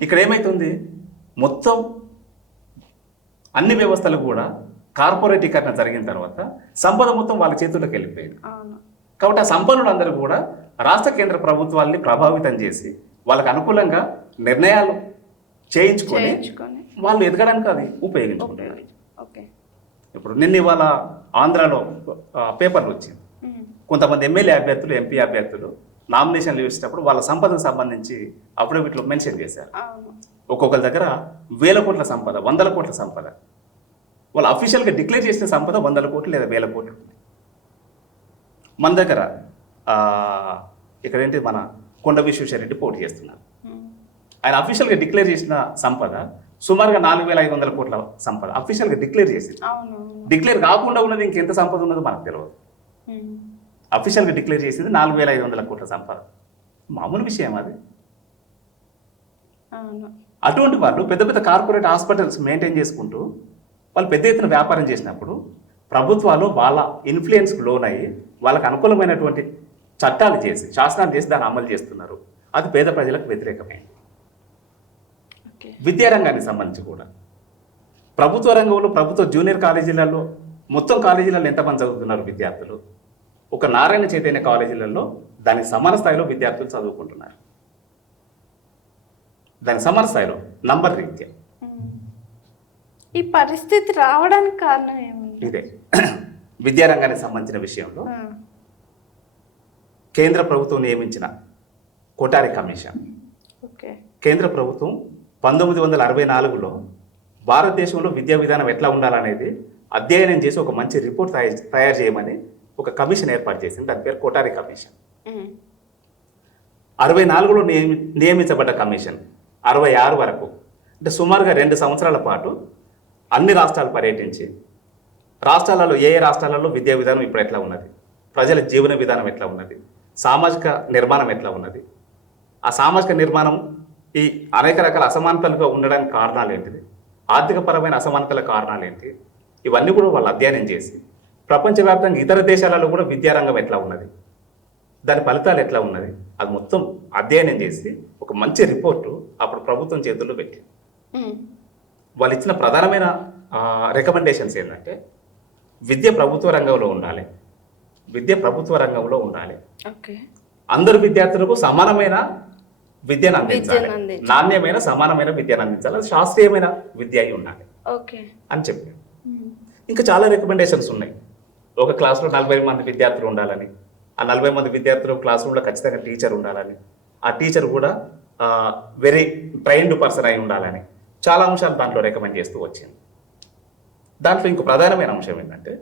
ఇక్కడ ఏమవుతుంది? మొత్తం అన్ని వ్యవస్థలు కూడా కార్పొరేటీకరణ జరిగిన తర్వాత సంపద మొత్తం వాళ్ళ చేతుల్లోకి వెళ్ళిపోయింది. కాబట్టి ఆ సంపన్నులందరూ కూడా రాష్ట్ర కేంద్ర ప్రభుత్వాల్ని ప్రభావితం చేసి వాళ్ళకు అనుకూలంగా నిర్ణయాలు చేయించుకొని వాళ్ళు ఎదగడానికి అది ఉపయోగించుకుంటారు. ఇప్పుడు ఇవాళ ఆంధ్రాలో పేపర్లు వచ్చింది, కొంతమంది ఎమ్మెల్యే అభ్యర్థులు, ఎంపీ అభ్యర్థులు నామినేషన్లు వేసేటప్పుడు వాళ్ళ సంపదకు సంబంధించి అఫిడవిట్లో మెన్షన్ చేశారు. ఒక్కొక్కరి దగ్గర 1000 కోట్ల సంపద, 100 కోట్ల సంపద, వాళ్ళు అఫీషియల్గా డిక్లేర్ చేసిన సంపద 100 కోట్లు లేదా 1000 కోట్లు. మన దగ్గర ఇక్కడేంటి, మన కొండ విశ్వేశ్వరరెడ్డి పోటీ చేస్తున్నారు. ఆయన అఫీషియల్గా డిక్లేర్ చేసిన సంపద సుమారుగా 4500 కోట్ల సంపద అఫీషియల్గా డిక్లేర్ చేసింది. డిక్లేర్ కాకుండా ఉన్నది ఇంకెంత సంపద ఉన్నదో మనకు తెలియదు. అఫీషియల్గా డిక్లేర్ చేసింది 4500 కోట్ల సంపద. మామూలు విషయం అది. అటువంటి వాళ్ళు పెద్ద పెద్ద కార్పొరేట్ హాస్పిటల్స్ మెయింటైన్ చేసుకుంటూ వాళ్ళు పెద్ద ఎత్తున వ్యాపారం చేసినప్పుడు ప్రభుత్వాలు వాళ్ళ ఇన్ఫ్లుయెన్స్కి లోనయ్యి వాళ్ళకు అనుకూలమైనటువంటి చట్టాలు చేసి, శాసనాలు చేసి దాన్ని అమలు చేస్తున్నారు. అది పేద ప్రజలకు వ్యతిరేకమైంది. విద్యారంగానికి సంబంధించి కూడా ప్రభుత్వ రంగంలో, ప్రభుత్వ జూనియర్ కాలేజీలలో, మొత్తం కాలేజీలలో ఎంతమంది చదువుతున్నారు విద్యార్థులు? ఒక నారాయణ చైతన్య కాలేజీలలో దానికి సమాన స్థాయిలో విద్యార్థులు చదువుకుంటున్నారు. దానికి సమాన స్థాయిలో నంబర్ రీత్యా. ఈ పరిస్థితి రావడానికి కారణం ఏముంది? ఇదే విద్యారంగానికి సంబంధించిన విషయంలో కేంద్ర ప్రభుత్వం నియమించిన కోటారి కమిషన్. కేంద్ర ప్రభుత్వం 1964లో భారతదేశంలో విద్యా విధానం ఎట్లా ఉండాలనేది అధ్యయనం చేసి ఒక మంచి రిపోర్ట్ తయారు చేయమని ఒక కమిషన్ ఏర్పాటు చేసింది. దాని పేరు కోటారి కమిషన్. 64లో నియమించబడ్డ కమిషన్ 66 వరకు, అంటే సుమారుగా 2 సంవత్సరాల పాటు అన్ని రాష్ట్రాలు పర్యటించి రాష్ట్రాలలో ఏ రాష్ట్రాలలో విద్యా విధానం ఇప్పుడు ఎట్లా ఉన్నది, ప్రజల జీవన విధానం ఎట్లా ఉన్నది, సామాజిక నిర్మాణం ఎట్లా ఉన్నది, ఆ సామాజిక నిర్మాణం ఈ అనేక రకాల అసమానతలుగా ఉండడానికి కారణాలు ఏంటిది, ఆర్థికపరమైన అసమానతల కారణాలు ఏంటి, ఇవన్నీ కూడా వాళ్ళు అధ్యయనం చేసి ప్రపంచవ్యాప్తంగా ఇతర దేశాలలో కూడా విద్యారంగం ఎట్లా ఉన్నది, దాని ఫలితాలు ఎట్లా ఉన్నది, అది మొత్తం అధ్యయనం చేసి ఒక మంచి రిపోర్టు అప్పుడు ప్రభుత్వం చేతుల్లో పెట్టి వాళ్ళు ఇచ్చిన ప్రధానమైన రికమెండేషన్స్ ఏంటంటే విద్య ప్రభుత్వ రంగంలో ఉండాలి, విద్య ప్రభుత్వ రంగంలో ఉండాలి, అందరు విద్యార్థులకు సమానమైన విద్యను అందించాలి, నాణ్యమైన సమానమైన విద్యను అందించాలి, అది శాస్త్రీయమైన విద్య అయి ఉండాలి అని చెప్పారు. ఇంకా చాలా రికమెండేషన్స్ ఉన్నాయి. ఒక క్లాస్లో 40 మంది విద్యార్థులు ఉండాలని, ఆ 40 మంది విద్యార్థులు క్లాస్ రూమ్లో ఖచ్చితంగా టీచర్ ఉండాలని, ఆ టీచర్ కూడా వెరీ ట్రైన్డ్ పర్సన్ అయి ఉండాలని చాలా అంశాలు దాంట్లో రికమెండ్ చేస్తూ వచ్చింది. దాంట్లో ఇంకో ప్రధానమైన అంశం ఏంటంటే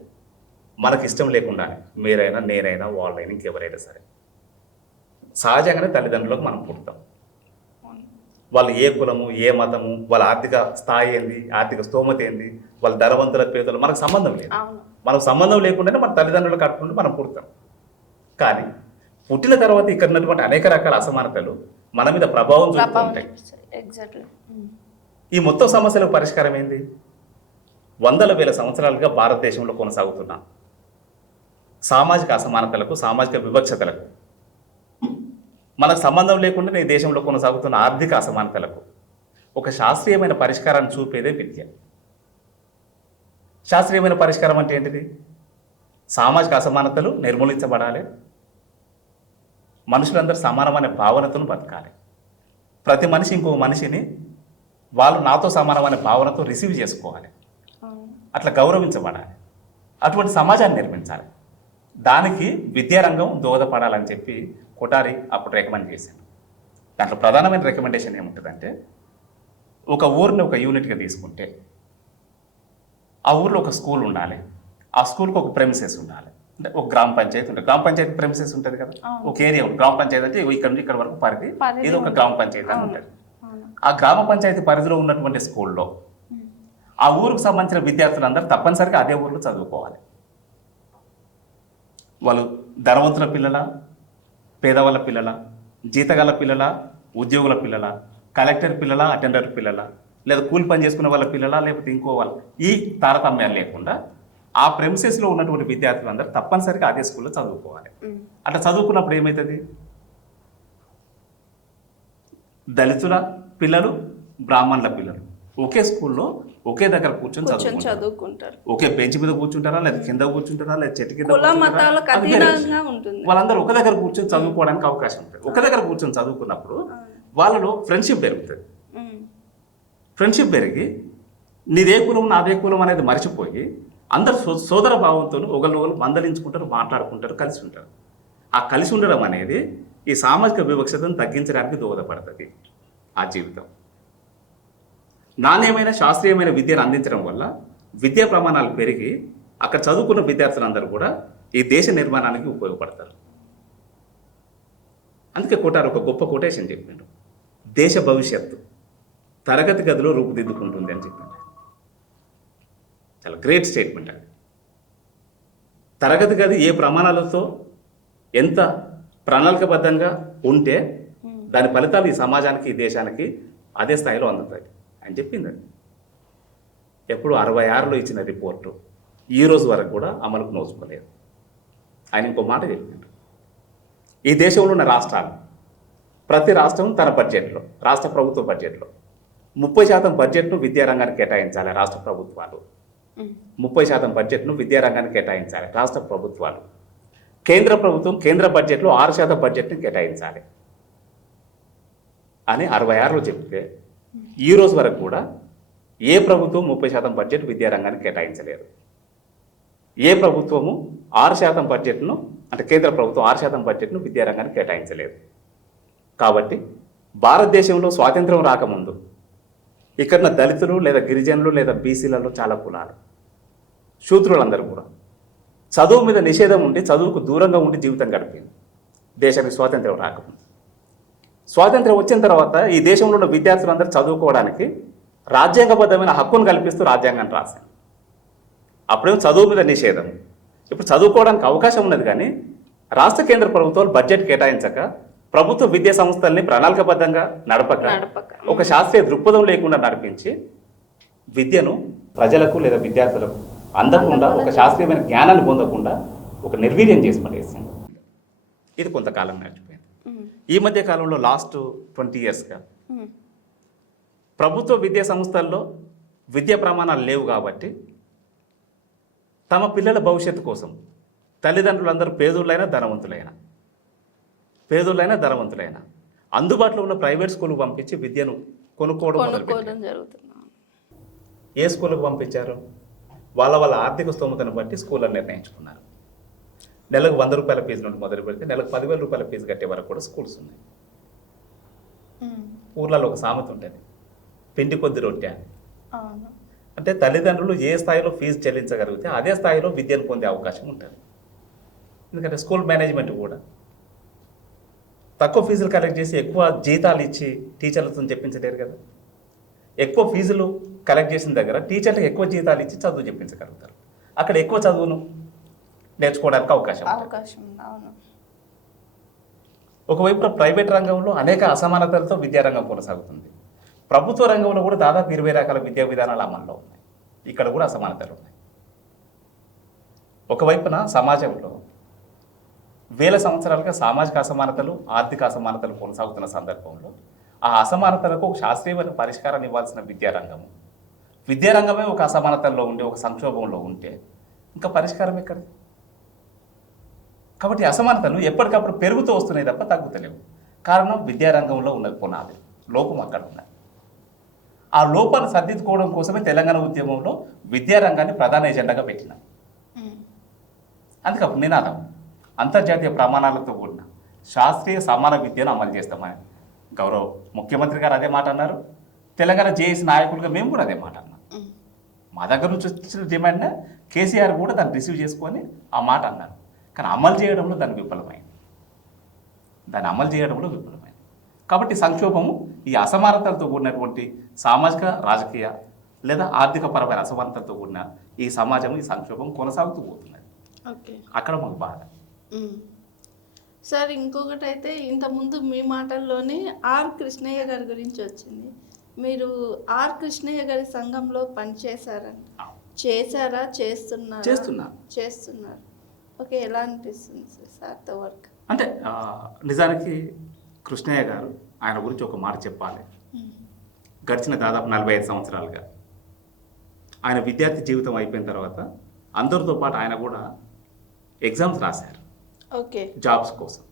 మనకి ఇష్టం లేకుండానే మీరైనా నేనైనా వాళ్ళైనా ఇంకెవరైనా సరే సహజంగానే తల్లిదండ్రులకు మనం పుడతాం. వాళ్ళు ఏ కులము ఏ మతము వాళ్ళ ఆర్థిక స్థాయి ఏంది ఆర్థిక స్తోమత ఏంది వాళ్ళ ధనవంతుల పేదలు మనకు సంబంధం లేదు. మనకు సంబంధం లేకుండానే మన తల్లిదండ్రులు కట్టుకుంటూ మనం పుడతాం. కానీ పుట్టిన తర్వాత ఇక్కడ ఉన్నటువంటి అనేక రకాల అసమానతలు మన మీద ప్రభావం చూపుతూ ఉంటాయి. ఈ మొత్తం సమస్యలకు పరిష్కారం ఏంది? వందల వేల సంవత్సరాలుగా భారతదేశంలో కొనసాగుతున్న సామాజిక అసమానతలకు సామాజిక వివక్షతలకు మనకు సంబంధం లేకుండా ఈ దేశంలో కొనసాగుతున్న ఆర్థిక అసమానతలకు ఒక శాస్త్రీయమైన పరిష్కారాన్ని చూపేదే విద్య. శాస్త్రీయమైన పరిష్కారం అంటే ఏంటిది? సామాజిక అసమానతలు నిర్మూలించబడాలి, మనుషులందరూ సమానమైన భావనతో బతకాలి, ప్రతి మనిషి ఇంకో మనిషిని వాళ్ళు నాతో సమానమైన భావనతో రిసీవ్ చేసుకోవాలి, అట్లా గౌరవించబడాలి, అటువంటి సమాజాన్ని నిర్మించాలి. దానికి విద్యారంగం దోహదపడాలని చెప్పి కొఠారి అప్పుడు రికమెండ్ చేశాను. దాంట్లో ప్రధానమైన రికమెండేషన్ ఏముంటుందంటే ఒక ఊరిని ఒక యూనిట్గా తీసుకుంటే ఆ ఊర్లో ఒక స్కూల్ ఉండాలి, ఆ స్కూల్కి ఒక ప్రెమిసెస్ ఉండాలి, అంటే ఒక గ్రామ పంచాయతీ ఉంటుంది. గ్రామ పంచాయతీ ప్రెమిసెస్ ఉంటుంది కదా, ఒక ఏరియా ఉంటుంది. గ్రామ పంచాయతీ అంటే ఇక్కడ నుంచి ఇక్కడ వరకు పరిధి, ఇది ఒక గ్రామ పంచాయతీ అని ఉంటుంది. ఆ గ్రామ పంచాయతీ పరిధిలో ఉన్నటువంటి స్కూల్లో ఆ ఊరికి సంబంధించిన విద్యార్థులందరూ తప్పనిసరిగా అదే ఊరిలో చదువుకోవాలి. వాళ్ళు ధనవంతుల పిల్లల, పేదవాళ్ళ పిల్లల, జీతగాల పిల్లల, ఉద్యోగుల పిల్లల, కలెక్టర్ పిల్లల, అటెండర్ పిల్లల, లేదా కూలి పని చేసుకునే వాళ్ళ పిల్లల, లేకపోతే ఇంకో వాళ్ళ, ఈ తారతమ్యాలు లేకుండా ఆ ప్రెమిసెస్లో ఉన్నటువంటి విద్యార్థులందరూ తప్పనిసరిగా అదే స్కూల్లో చదువుకోవాలి. అట్లా చదువుకున్నప్పుడు ఏమవుతుంది? దళితుల పిల్లలు, బ్రాహ్మణుల పిల్లలు ఒకే స్కూల్లో ఒకే దగ్గర కూర్చొని చదువుకుంటారు. ఒకే బెంచ్ మీద కూర్చుంటారా, లేదా కింద కూర్చుంటారా, లేదా చెట్టు కింద, వాళ్ళందరూ ఒక దగ్గర కూర్చొని చదువుకోవడానికి అవకాశం ఉంటుంది. ఒక దగ్గర కూర్చొని చదువుకున్నప్పుడు వాళ్ళలో ఫ్రెండ్షిప్ పెరుగుతుంది. ఫ్రెండ్షిప్ పెరిగి నీదే కులం నాదే కులం అనేది మర్చిపోయి అందరు సోదర భావంతో ఒకరినొకరు మందలించుకుంటారు, మాట్లాడుకుంటారు, కలిసి ఉంటారు. ఆ కలిసి ఉండడం అనేది ఈ సామాజిక వివక్షతను తగ్గించడానికి దోహదపడుతుంది. ఆ జీవితం నాణ్యమైన శాస్త్రీయమైన విద్యను అందించడం వల్ల విద్యా ప్రమాణాలు పెరిగి అక్కడ చదువుకున్న విద్యార్థులందరూ కూడా ఈ దేశ నిర్మాణానికి ఉపయోగపడతారు. అందుకే కొఠారి ఒక గొప్ప కొటేషన్ చెప్పిండు, దేశ భవిష్యత్తు తరగతి గదిలో రూపుదిద్దుకుంటుంది అని చెప్పిండు. చాలా గ్రేట్ స్టేట్మెంట్ అది. తరగతి గది ఏ ప్రమాణాలతో ఎంత ప్రణాళికబద్ధంగా ఉంటే దాని ఫలితాలు ఈ సమాజానికి ఈ దేశానికి అదే స్థాయిలో అందుతాయి అని చెప్పింది. ఎప్పుడు 66లో ఇచ్చిన రిపోర్టు ఈ రోజు వరకు కూడా అమలుకు నోచుకోలేదు. ఆయన ఇంకో మాట చెప్పారు, ఈ దేశంలో ఉన్న రాష్ట్రాలు ప్రతి రాష్ట్రం తన బడ్జెట్లో, రాష్ట్ర ప్రభుత్వ బడ్జెట్లో 30% బడ్జెట్ను విద్యారంగానికి కేటాయించాలి రాష్ట్ర ప్రభుత్వాలు. 30% బడ్జెట్ను విద్యారంగానికి కేటాయించాలి రాష్ట్ర ప్రభుత్వాలు. కేంద్ర ప్రభుత్వం కేంద్ర బడ్జెట్లో 6% బడ్జెట్ని కేటాయించాలి అని 66లో చెప్తే ఈ రోజు వరకు కూడా ఏ ప్రభుత్వం 30% బడ్జెట్ విద్యారంగానికి కేటాయించలేదు. ఏ ప్రభుత్వము 6% బడ్జెట్ను, అంటే కేంద్ర ప్రభుత్వం 6% బడ్జెట్ను విద్యారంగానికి కేటాయించలేదు. కాబట్టి భారతదేశంలో స్వాతంత్రం రాకముందు ఇక్కడ దళితులు లేదా గిరిజనులు లేదా బీసీలలో చాలా కులాలు, శూద్రులందరూ కూడా చదువు మీద నిషేధం ఉండి చదువుకు దూరంగా ఉండి జీవితం గడిపింది దేశానికి స్వాతంత్రం రాకముందు. స్వాతంత్రం వచ్చిన తర్వాత ఈ దేశంలో ఉన్న విద్యార్థులందరూ చదువుకోవడానికి రాజ్యాంగబద్ధమైన హక్కును కల్పిస్తూ రాజ్యాంగాన్ని రాశాను. అప్పుడేమో చదువు మీద నిషేధం, ఇప్పుడు చదువుకోవడానికి అవకాశం ఉన్నది. కానీ రాష్ట్ర కేంద్ర ప్రభుత్వాలు బడ్జెట్ కేటాయించక ప్రభుత్వ విద్యా సంస్థల్ని ప్రణాళికబద్ధంగా నడపక ఒక శాస్త్రీయ దృక్పథం లేకుండా నడిపించి విద్యను ప్రజలకు లేదా విద్యార్థులకు అందకుండా ఒక శాస్త్రీయమైన జ్ఞానాన్ని పొందకుండా ఒక నిర్వీర్యం చేసి పడేసింది. ఇది కొంతకాలం నడిచిపోయింది. ఈ మధ్య కాలంలో లాస్ట్ 20 yearsగా ప్రభుత్వ విద్యా సంస్థల్లో విద్యా ప్రమాణాలు లేవు కాబట్టి తమ పిల్లల భవిష్యత్తు కోసం తల్లిదండ్రులందరూ పేదోళ్ళైనా ధనవంతులైనా అందుబాటులో ఉన్న ప్రైవేట్ స్కూల్కి పంపించి విద్యను కొనుక్కోవడం మొదలుపెట్టారు. జరుగుతుంది. ఏ స్కూల్కి పంపించారు? వాళ్ళ ఆర్థిక స్తోమతను బట్టి స్కూళ్ళని నిర్ణయించుకున్నారు. నెలకు 100 రూపాయల ఫీజు నుండి మొదలు పెడితే నెలకు 10,000 రూపాయల ఫీజు కట్టే వరకు కూడా స్కూల్స్ ఉన్నాయి. ఊర్లలో ఒక సామెత ఉంటుంది, పిండి కొద్ది రొట్టె అని. అంటే తల్లిదండ్రులు ఏ స్థాయిలో ఫీజు చెల్లించగలిగితే అదే స్థాయిలో విద్యను పొందే అవకాశం ఉంటుంది. ఎందుకంటే స్కూల్ మేనేజ్మెంట్ కూడా తక్కువ ఫీజులు కలెక్ట్ చేసి ఎక్కువ జీతాలు ఇచ్చి టీచర్లతో చెప్పించలేరు కదా. ఎక్కువ ఫీజులు కలెక్ట్ చేసిన దగ్గర టీచర్లకు ఎక్కువ జీతాలు ఇచ్చి చదువు చెప్పించగలుగుతారు. అక్కడ ఎక్కువ చదువును నేర్చుకోవడానికి అవకాశం అవును. ఒకవైపు ప్రైవేట్ రంగంలో అనేక అసమానతలతో విద్యారంగం కొనసాగుతుంది. ప్రభుత్వ రంగంలో కూడా దాదాపు 20 రకాల విద్యా విధానాలు అమల్లో ఉన్నాయి. ఇక్కడ కూడా అసమానతలు ఉన్నాయి. ఒకవైపున సమాజంలో వేల సంవత్సరాలుగా సామాజిక అసమానతలు, ఆర్థిక అసమానతలు కొనసాగుతున్న సందర్భంలో ఆ అసమానతలకు ఒక శాస్త్రీయమైన పరిష్కారాన్ని ఇవ్వాల్సిన విద్యారంగమే ఒక అసమానతల్లో ఉండి ఒక సంక్షోభంలో ఉంటే ఇంకా పరిష్కారం ఎక్కడ? కాబట్టి అసమానతలు ఎప్పటికప్పుడు పెరుగుతూ వస్తున్నాయి తప్ప తగ్గుతలేవు. కారణం విద్యారంగంలో ఉన్నది పునాది, లోపం అక్కడ ఉన్నది. ఆ లోపాన్ని సర్దిద్దుకోవడం కోసమే తెలంగాణ ఉద్యమంలో విద్యారంగాన్ని ప్రధాన ఎజెండాగా పెట్టినాం. అందుకప్పుడు నినాదం అంతర్జాతీయ ప్రమాణాలతో కూడిన శాస్త్రీయ సమాన విద్యను అమలు చేస్తామని గౌరవ ముఖ్యమంత్రి గారు అదే మాట అన్నారు. తెలంగాణ జేఏసీ నాయకులుగా మేము కూడా అదే మాట అన్నాం. మా దగ్గర నుంచి వచ్చిన డిమాండ్ కేసీఆర్ కూడా దాన్ని రిసీవ్ చేసుకొని ఆ మాట అన్నారు. కానీ అమలు చేయడంలో దాన్ని విఫలమైంది. కాబట్టి సంక్షోభము ఈ అసమానతలతో కూడినటువంటి సామాజిక, రాజకీయ లేదా ఆర్థిక పరమైన అసమానతలతో కూడిన ఈ సమాజం, ఈ సంక్షోభం కొనసాగుతూ పోతున్నది. అక్కడ మాకు బాధ. సార్, ఇంకొకటి అయితే ఇంతకుముందు మీ మాటల్లోనే ఆర్ కృష్ణయ్య గారి గురించి వచ్చింది. మీరు ఆర్ కృష్ణయ్య గారి సంఘంలో పనిచేశారంట. చేశారా? చేస్తున్నారు. ఓకే, ఎలా అనిపిస్తుంది సార్తో వర్క్? అంటే నిజానికి కృష్ణయ్య గారు, ఆయన గురించి ఒక మాట చెప్పాలి. గడిచిన దాదాపు 45 సంవత్సరాలుగా ఆయన విద్యార్థి జీవితం అయిపోయిన తర్వాత అందరితో పాటు ఆయన కూడా ఎగ్జామ్స్ రాశారు. ఓకే, జాబ్స్ కోసం.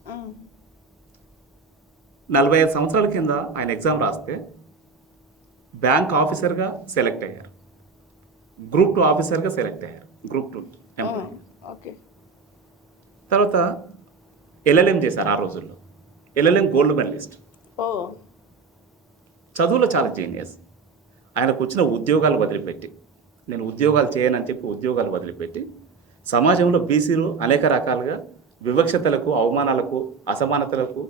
45 సంవత్సరాల కింద ఆయన ఎగ్జామ్ రాస్తే బ్యాంక్ ఆఫీసర్గా సెలెక్ట్ అయ్యారు, గ్రూప్ 2 ఆఫీసర్గా సెలెక్ట్ అయ్యారు, గ్రూప్ 2 ఎంప్లాయీ. ఓకే, తర్వాత LLM చేశారు. ఆ రోజుల్లో LLM గోల్డ్ మెడలిస్ట్. చదువులో చాలా జీనియస్. ఆయనకు వచ్చిన ఉద్యోగాలు వదిలిపెట్టి, నేను ఉద్యోగాలు చేయనని చెప్పి ఉద్యోగాలు వదిలిపెట్టి సమాజంలో బీసీలు అనేక రకాలుగా వివక్షతలకు, అవమానాలకు, అసమానతలకు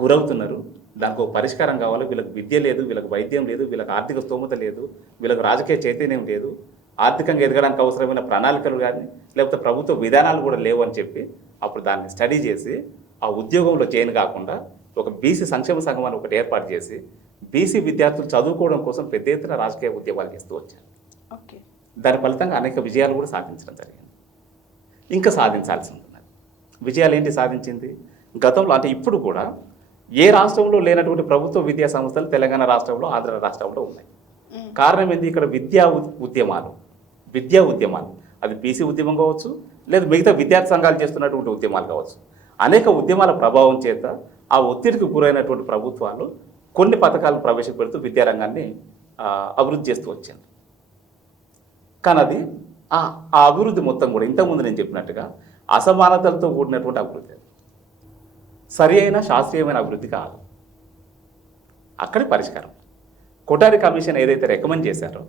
గురవుతున్నారు. దానికి ఒక పరిష్కారం కావాలి. వీళ్ళకి విద్య లేదు, వీళ్ళకి వైద్యం లేదు, వీళ్ళకి ఆర్థిక స్తోమత లేదు, వీళ్ళకి రాజకీయ చైతన్యం లేదు, ఆర్థికంగా ఎదగడానికి అవసరమైన ప్రణాళికలు కానీ లేకపోతే ప్రభుత్వ విధానాలు కూడా లేవు అని చెప్పి అప్పుడు దాన్ని స్టడీ చేసి ఆ ఉద్యోగంలో చేయను కాకుండా ఒక బీసీ సంక్షేమ సంఘం అని ఒకటి ఏర్పాటు చేసి బీసీ విద్యార్థులు చదువుకోవడం కోసం పెద్ద ఎత్తున రాజకీయ ఉద్యమాలు చేస్తూ వచ్చారు. దాని ఫలితంగా అనేక విజయాలు కూడా సాధించడం జరిగింది. ఇంకా సాధించాల్సి ఉంటున్నది. విజయాలు ఏంటి సాధించింది? గతంలో అంటే ఇప్పుడు కూడా ఏ రాష్ట్రంలో లేనటువంటి ప్రభుత్వ విద్యా సంస్థలు తెలంగాణ రాష్ట్రంలో, ఆంధ్ర రాష్ట్రంలో ఉన్నాయి. కారణం ఏంటి? ఇక్కడ విద్యా ఉద్యమాలు అది బీసీ ఉద్యమం కావచ్చు, లేదా మిగతా విద్యార్థి సంఘాలు చేస్తున్నటువంటి ఉద్యమాలు కావచ్చు. అనేక ఉద్యమాల ప్రభావం చేత ఆ ఒత్తిడికి గురైనటువంటి ప్రభుత్వాలు కొన్ని పథకాలను ప్రవేశపెడుతూ విద్యారంగాన్ని అభివృద్ధి చేస్తూ వచ్చింది. కానీ అది ఆ అభివృద్ధి మొత్తం కూడా ఇంతకుముందు నేను చెప్పినట్టుగా అసమానతలతో కూడినటువంటి అభివృద్ధి, సరి అయిన శాస్త్రీయమైన అభివృద్ధి కాదు. అక్కడి పరిష్కారం కొఠారి కమిషన్ ఏదైతే రికమెండ్ చేశారో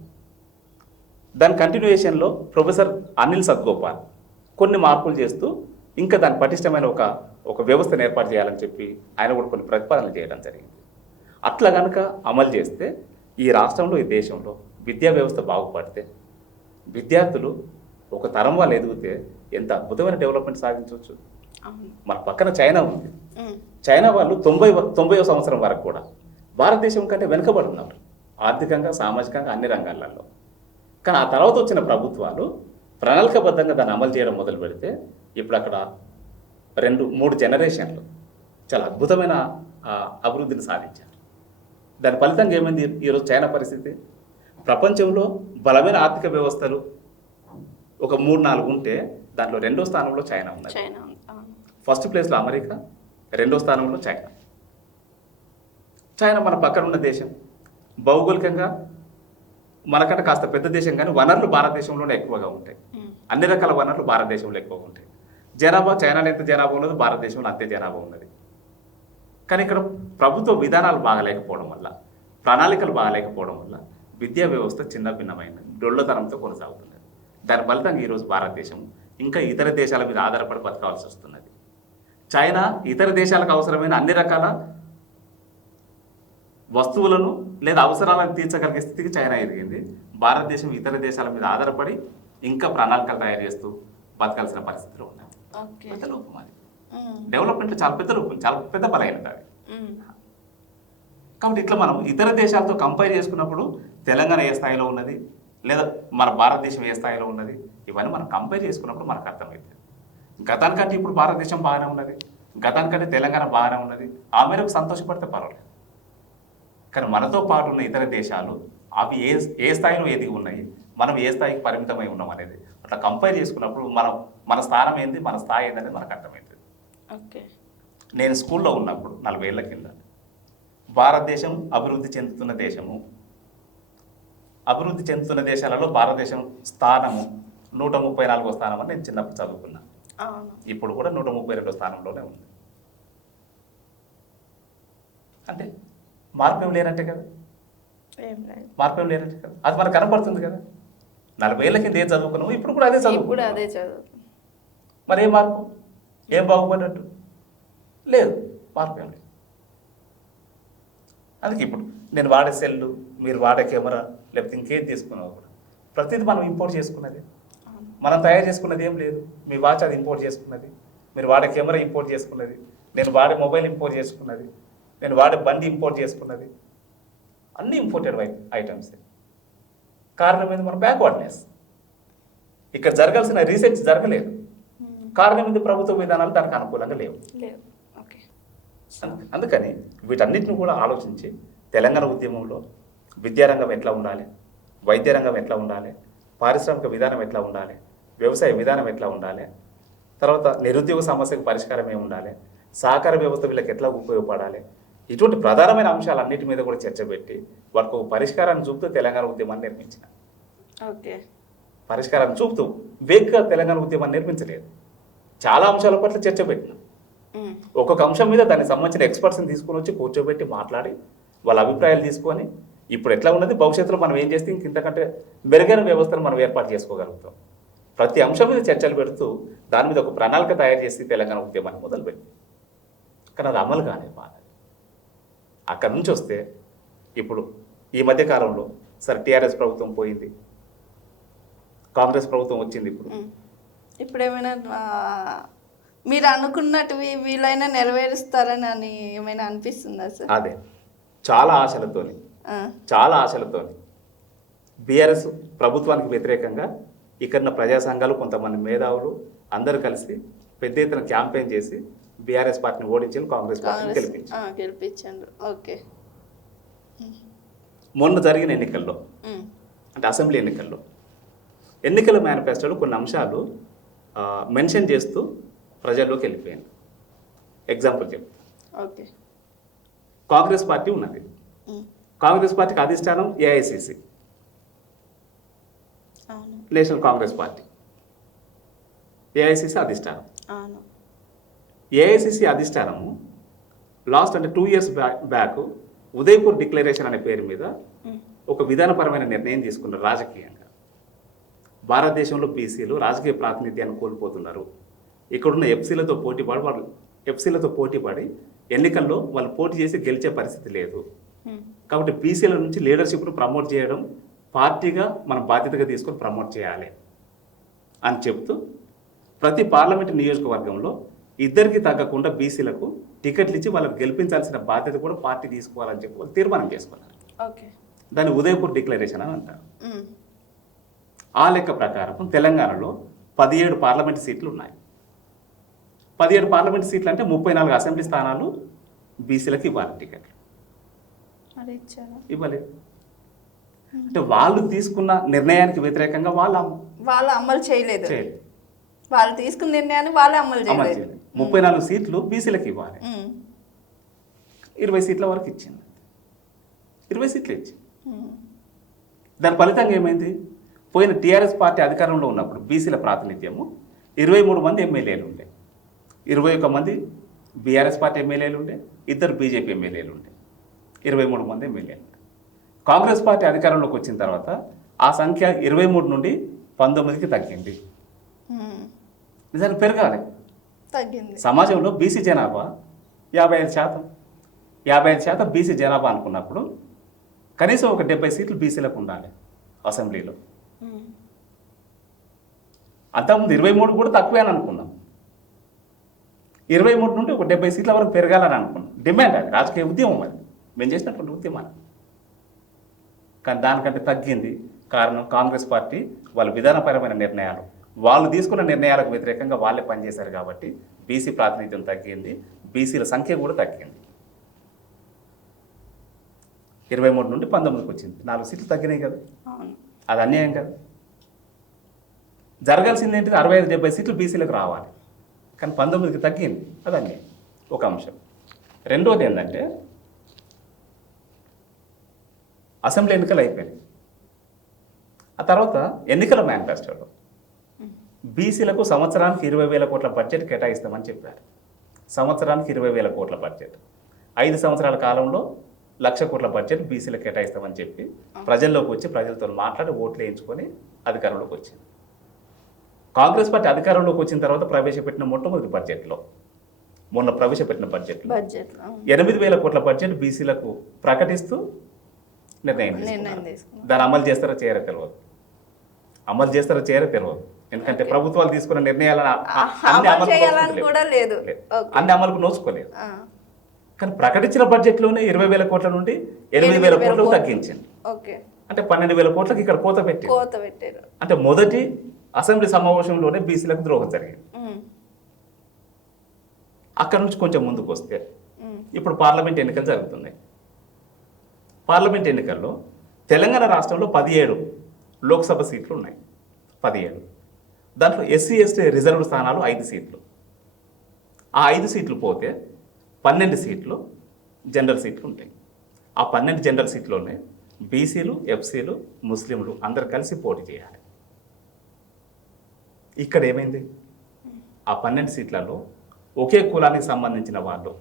దాని కంటిన్యూయేషన్లో ప్రొఫెసర్ అనిల్ సద్గోపాల్ కొన్ని మార్పులు చేస్తూ ఇంకా దాని పటిష్టమైన ఒక వ్యవస్థను ఏర్పాటు చేయాలని చెప్పి ఆయన కూడా కొన్ని ప్రతిపాదనలు చేయడం జరిగింది. అట్లా కనుక అమలు చేస్తే ఈ రాష్ట్రంలో, ఈ దేశంలో విద్యా వ్యవస్థ బాగుపడితే, విద్యార్థులు ఒక తరం వాళ్ళు ఎదిగితే ఎంత అద్భుతమైన డెవలప్మెంట్ సాధించవచ్చు. మన పక్కన చైనా ఉంది. చైనా వాళ్ళు 90వ సంవత్సరం వరకు కూడా భారతదేశం కంటే వెనుకబడి ఉన్నారు ఆర్థికంగా, సామాజికంగా, అన్ని రంగాలలో. కానీ ఆ తర్వాత వచ్చిన ప్రభుత్వాలు ప్రణాళికాబద్ధంగా దాన్ని అమలు చేయడం మొదలు పెడితే ఇప్పుడు అక్కడ 2-3 జనరేషన్లు చాలా అద్భుతమైన అభివృద్ధిని సాధించారు. దాని ఫలితంగా ఏమైంది ఈరోజు చైనా పరిస్థితి? ప్రపంచంలో బలమైన ఆర్థిక వ్యవస్థలు ఒక 3-4 ఉంటే దాంట్లో 2వ స్థానంలో చైనా ఉన్నది. చైనా ఉంది. అవును. ఫస్ట్ ప్లేస్లో అమెరికా, 2వ స్థానంలో చైనా. చైనా మన పక్కన ఉన్న దేశం, భౌగోళికంగా మనకంటే కాస్త పెద్ద దేశం, కానీ వనరులు భారతదేశంలోనే ఎక్కువగా ఉంటాయి. అన్ని రకాల వనరులు భారతదేశంలో ఎక్కువగా ఉంటాయి. జనాభా చైనాలో ఎంత జనాభా ఉన్నదో భారతదేశంలో అంతే జనాభా ఉన్నది. కానీ ఇక్కడ ప్రభుత్వ విధానాలు బాగలేకపోవడం వల్ల, ప్రణాళికలు బాగలేకపోవడం వల్ల విద్యా వ్యవస్థ చిన్న భిన్నమైన డొల్లతనంతో కొనసాగుతున్నది. దాని ఫలితంగా ఈరోజు భారతదేశం ఇంకా ఇతర దేశాల మీద ఆధారపడి బతకాల్సి వస్తున్నది. చైనా ఇతర దేశాలకు అవసరమైన అన్ని రకాల వస్తువులను లేదా అవసరాలను తీర్చగలిగే స్థితికి చైనా ఎదిగింది. భారతదేశం ఇతర దేశాల మీద ఆధారపడి ఇంకా ప్రణాళికలు తయారు చేస్తూ బతకాల్సిన పరిస్థితిలో ఉన్నాం. పెద్ద లోపం అది. డెవలప్మెంట్ చాలా పెద్ద లోపం, చాలా పెద్ద బలహీనత అది. కాబట్టి ఇట్లా మనం ఇతర దేశాలతో కంపేర్ చేసుకున్నప్పుడు తెలంగాణ ఏ స్థాయిలో ఉన్నది, లేదా మన భారతదేశం ఏ స్థాయిలో ఉన్నది, ఇవన్నీ మనం కంపేర్ చేసుకున్నప్పుడు మనకు అర్థమవుతుంది. గతానికంటే ఇప్పుడు భారతదేశం బాగానే ఉన్నది, గతానికంటే తెలంగాణ బాగానే ఉన్నది. ఆ మేరకు సంతోషపడితే పర్వాలేదు. కానీ మనతో పాటు ఉన్న ఇతర దేశాలు అవి ఏ స్థాయిలో ఎదిగి ఉన్నాయి, మనం ఏ స్థాయికి పరిమితమై ఉన్నాం అనేది అట్లా కంపేర్ చేసుకున్నప్పుడు మన స్థానం ఏంది, మన స్థాయి ఏంది అనేది మనకు అర్థమవుతుంది. ఓకే. నేను స్కూల్లో ఉన్నప్పుడు 40 ఏళ్ల కింద భారతదేశం అభివృద్ధి చెందుతున్న దేశము, అభివృద్ధి చెందుతున్న దేశాలలో భారతదేశం స్థానము 134వ స్థానం అని నేను చిన్నప్పుడు చదువుకున్నా. ఇప్పుడు కూడా 132వ స్థానంలోనే ఉంది. అంటే మార్పు ఏం లేనట్టే కదా, మార్పు ఏం లేనట్టే కదా, అది మనకు కనపడుతుంది కదా. 40 ఏళ్ల కింద ఏం చదువుకున్నాము, ఇప్పుడు కూడా అదే చదువు. మరి ఏం మార్పు, ఏం బాగుపడినట్టు లేదు, మార్పు ఏం లేదు. అందుకే ఇప్పుడు నేను వాడే సెల్లు, మీరు వాడే కెమెరా, లేకపోతే ఇంకేం తీసుకున్నావు కూడా ప్రతిదీ మనం ఇంపోర్ట్ చేసుకున్నది. మనం తయారు చేసుకున్నది ఏం లేదు. మీ వాచ్ అది ఇంపోర్ట్ చేసుకున్నది, మీరు వాడే కెమెరా ఇంపోర్ట్ చేసుకున్నది, నేను వాడే మొబైల్ ఇంపోర్ట్ చేసుకున్నది, నేను వాడే బండి ఇంపోర్ట్ చేసుకున్నది, అన్నీ ఇంపోర్టెడ్ ఐటమ్స్. కారణం ఏంది? మన బ్యాక్వర్డ్నెస్. ఇక్కడ జరగాల్సిన రీసెర్చ్ జరగలేదు. కారణం ఏంది? ప్రభుత్వ విధానాలు దానికి అనుకూలంగా లేవు. అందుకని వీటన్నిటిని కూడా ఆలోచించి తెలంగాణ ఉద్యమంలో విద్యారంగం ఎట్లా ఉండాలి, వైద్య రంగం ఎట్లా ఉండాలి, పారిశ్రామిక విధానం ఎట్లా ఉండాలి, వ్యవసాయ విధానం ఎట్లా ఉండాలి, తర్వాత నిరుద్యోగ సమస్యకు పరిష్కారం ఏమి ఉండాలి, సహకార వ్యవస్థ వీళ్ళకి ఎట్లా ఉపయోగపడాలి, ఇటువంటి ప్రధానమైన అంశాలన్నిటి మీద కూడా చర్చ పెట్టి వారికి ఒక పరిష్కారాన్ని చూపుతూ తెలంగాణ ఉద్యమాన్ని నిర్మించిన. పరిష్కారాన్ని చూపుతూ వేగ్గా తెలంగాణ ఉద్యమాన్ని నిర్మించలేదు. చాలా అంశాల పట్ల చర్చ పెట్టినాం. ఒక్కొక్క అంశం మీద దానికి సంబంధించిన ఎక్స్పర్ట్స్ని తీసుకొని వచ్చి కూర్చోబెట్టి మాట్లాడి వాళ్ళ అభిప్రాయాలు తీసుకొని ఇప్పుడు ఎట్లా ఉన్నది, భవిష్యత్తులో మనం ఏం చేస్తే ఇంతకంటే మెరుగైన వ్యవస్థను మనం ఏర్పాటు చేసుకోగలుగుతాం. ప్రతి అంశం మీద చర్చలు పెడుతూ దాని మీద ఒక ప్రణాళిక తయారు చేసి తెలంగాణ ఉద్యమాన్ని మొదలుపెట్టి, కానీ అది అమలు కానే బాగా. అక్కడి నుంచి వస్తే ఇప్పుడు ఈ మధ్య కాలంలో సరే టీఆర్ఎస్ ప్రభుత్వం పోయింది, కాంగ్రెస్ ప్రభుత్వం వచ్చింది. ఇప్పుడు ఏమైనా మీరు అనుకున్నట్టువి వీళ్ళైనా నెరవేరుస్తారని ఏమైనా అనిపిస్తుందా సార్? అదే చాలా ఆశలతోని బీఆర్ఎస్ ప్రభుత్వానికి వ్యతిరేకంగా ఇక్కడున్న ప్రజా సంఘాలు, కొంతమంది మేధావులు అందరూ కలిసి పెద్ద ఎత్తున క్యాంపెయిన్ చేసి బీఆర్ఎస్ పార్టీని ఓడించి కాంగ్రెస్ పార్టీని గెలిపించారు. ఓకే. మొన్న జరిగిన ఎన్నికల్లో, అంటే అసెంబ్లీ ఎన్నికల మేనిఫెస్టోలో కొన్ని అంశాలు మెన్షన్ చేస్తూ ప్రజల్లోకి వెళ్ళిపోయాను. ఎగ్జాంపుల్ చెప్తా. ఓకే. కాంగ్రెస్ పార్టీ ఉన్నది, కాంగ్రెస్ పార్టీకి అధిష్టానం AICC, national Congress party, AICC అధిష్టానం. ఏఐసిసి అధిష్టానము లాస్ట్ అంటే 2 years బ్యాక్ ఉదయపూర్ డిక్లరేషన్ అనే పేరు మీద ఒక విధానపరమైన నిర్ణయం తీసుకున్నారు. రాజకీయంగా భారతదేశంలో బీసీలు రాజకీయ ప్రాతినిధ్యాన్ని కోల్పోతున్నారు, ఇక్కడున్న ఎఫ్సీలతో పోటీపడి ఎన్నికల్లో వాళ్ళు పోటీ చేసి గెలిచే పరిస్థితి లేదు. కాబట్టి బీసీల నుంచి లీడర్షిప్ను ప్రమోట్ చేయడం పార్టీగా మనం బాధ్యతగా తీసుకొని ప్రమోట్ చేయాలి అని చెప్తూ ప్రతి పార్లమెంటు నియోజకవర్గంలో 2 తగ్గకుండా బీసీలకు టికెట్లు ఇచ్చి వాళ్ళకి గెలిపించాల్సిన బాధ్యత కూడా పార్టీ తీసుకోవాలని చెప్పి వాళ్ళు తీర్మానం చేసుకున్నారు. దాన్ని ఉదయపూర్ డిక్లరేషన్ అని అంటారు. ఆ లెక్క ప్రకారం తెలంగాణలో 17 పార్లమెంట్ సీట్లు ఉన్నాయి. 17 పార్లమెంట్ సీట్లు అంటే 34 అసెంబ్లీ స్థానాలు బీసీలకు ఇవ్వాలి టికెట్లు. మరి ఇచ్చారా? ఇవ్వలేదు. అంటే వాళ్ళు తీసుకున్న నిర్ణయానికి వ్యతిరేకంగా వాళ్ళు అమలు చేయలేదు. చేయలేదు. వాళ్ళు తీసుకున్న నిర్ణయాన్ని వాళ్ళే అమలు అమలు చేయలేదు. చేయలేదు. 34 సీట్లు బీసీలకు ఇవ్వాలి. 20 సీట్ల వరకు ఇచ్చింది. 20 సీట్లు ఇచ్చింది. దాని ఫలితంగా ఏమైంది? పోయిన టీఆర్ఎస్ పార్టీ అధికారంలో ఉన్నప్పుడు బీసీల ప్రాతినిధ్యము 23 మంది ఎమ్మెల్యేలు ఉండే, 21 మంది బీఆర్ఎస్ పార్టీ ఎమ్మెల్యేలు ఉండే, 2 బీజేపీ ఎమ్మెల్యేలు ఉండే, 23 మంది ఎమ్మెల్యేలు. కాంగ్రెస్ పార్టీ అధికారంలోకి వచ్చిన తర్వాత ఆ సంఖ్య 23 నుండి 19కి తగ్గింది. నిజానికి పెరగాలి. తగ్గింది. సమాజంలో బీసీ జనాభా 55%. 55% బీసీ జనాభా అనుకున్నప్పుడు కనీసం ఒక 70 సీట్లు బీసీలకు ఉండాలి అసెంబ్లీలో. అంతకుముందు 23 కూడా తక్కువే అని అనుకున్నాం. 23 నుండి ఒక 70 సీట్ల వరకు పెరగాలని అనుకున్నాం. డిమాండ్ అది, రాజకీయ ఉద్యమం అది, మేము చేసినటువంటి ఉద్యమాన్ని. కానీ దానికంటే తగ్గింది. కారణం కాంగ్రెస్ పార్టీ వాళ్ళ విధానపరమైన నిర్ణయాలు, వాళ్ళు తీసుకున్న నిర్ణయాలకు వ్యతిరేకంగా వాళ్ళే పనిచేశారు కాబట్టి బీసీ ప్రాతినిధ్యం తగ్గింది, బీసీల సంఖ్య కూడా తగ్గింది. 23 నుండి 19కి వచ్చింది, 4 సీట్లు తగ్గినాయి కదా. అది అన్యాయం కదా. జరగాల్సింది ఏంటిది? 65-70 సీట్లు బీసీలకు రావాలి, కానీ 19కి తగ్గింది. అది అన్యాయం. ఒక అంశం. రెండోది ఏంటంటే అసెంబ్లీ ఎన్నికలు అయిపోయినాయి. ఆ తర్వాత ఎన్నికల మేనిఫెస్టోలో బీసీలకు సంవత్సరానికి 20,000 కోట్ల బడ్జెట్ కేటాయిస్తామని చెప్పారు. సంవత్సరానికి 20,000 కోట్ల బడ్జెట్, 5 సంవత్సరాల కాలంలో 1,00,000 కోట్ల బడ్జెట్ బీసీలకు కేటాయిస్తామని చెప్పి ప్రజల్లోకి వచ్చి ప్రజలతో మాట్లాడి ఓట్లు వేయించుకొని అధికారంలోకి వచ్చింది. కాంగ్రెస్ పార్టీ అధికారంలోకి వచ్చిన తర్వాత ప్రవేశపెట్టిన మొట్టమొదటి బడ్జెట్లో, మొన్న ప్రవేశపెట్టిన బడ్జెట్లో 8,000 కోట్ల బడ్జెట్ బీసీలకు ప్రకటిస్తూ నిర్ణయం తీసుకున్నారు. దాన్ని అమలు చేస్తారో చేయరో తెలియదు. అమలు చేస్తారో చేయరో తెలియదు. ఎందుకంటే ప్రభుత్వాలు తీసుకున్న నిర్ణయాలను అన్ని అమలుకు నోచుకోలేదు. కానీ ప్రకటించిన బడ్జెట్లోనే 20,000 కోట్ల నుండి 8,000 కోట్లకు తగ్గించింది. అంటే 12,000 కోట్లకు ఇక్కడ కోత పెట్టారు. అంటే మొదటి అసెంబ్లీ సమావేశంలోనే బీసీలకు ద్రోహం జరిగింది. అక్కడ నుంచి కొంచెం ముందుకు వస్తే ఇప్పుడు పార్లమెంట్ ఎన్నికలు జరుగుతున్నాయి. పార్లమెంట్ ఎన్నికల్లో తెలంగాణ రాష్ట్రంలో 17 లోక్సభ సీట్లు ఉన్నాయి. 17 దాంట్లో ఎస్సీ ఎస్టీ రిజర్వ్డ్ స్థానాలు 5 సీట్లు. ఆ 5 సీట్లు పోతే 12 సీట్లు జనరల్ సీట్లు ఉంటాయి. ఆ 12 జనరల్ సీట్లోనే బీసీలు, ఎఫ్సీలు, ముస్లింలు అందరు కలిసి పోటీ చేయాలి. ఇక్కడ ఏమైంది? ఆ 12 సీట్లలో ఒకే కులానికి సంబంధించిన వాళ్ళు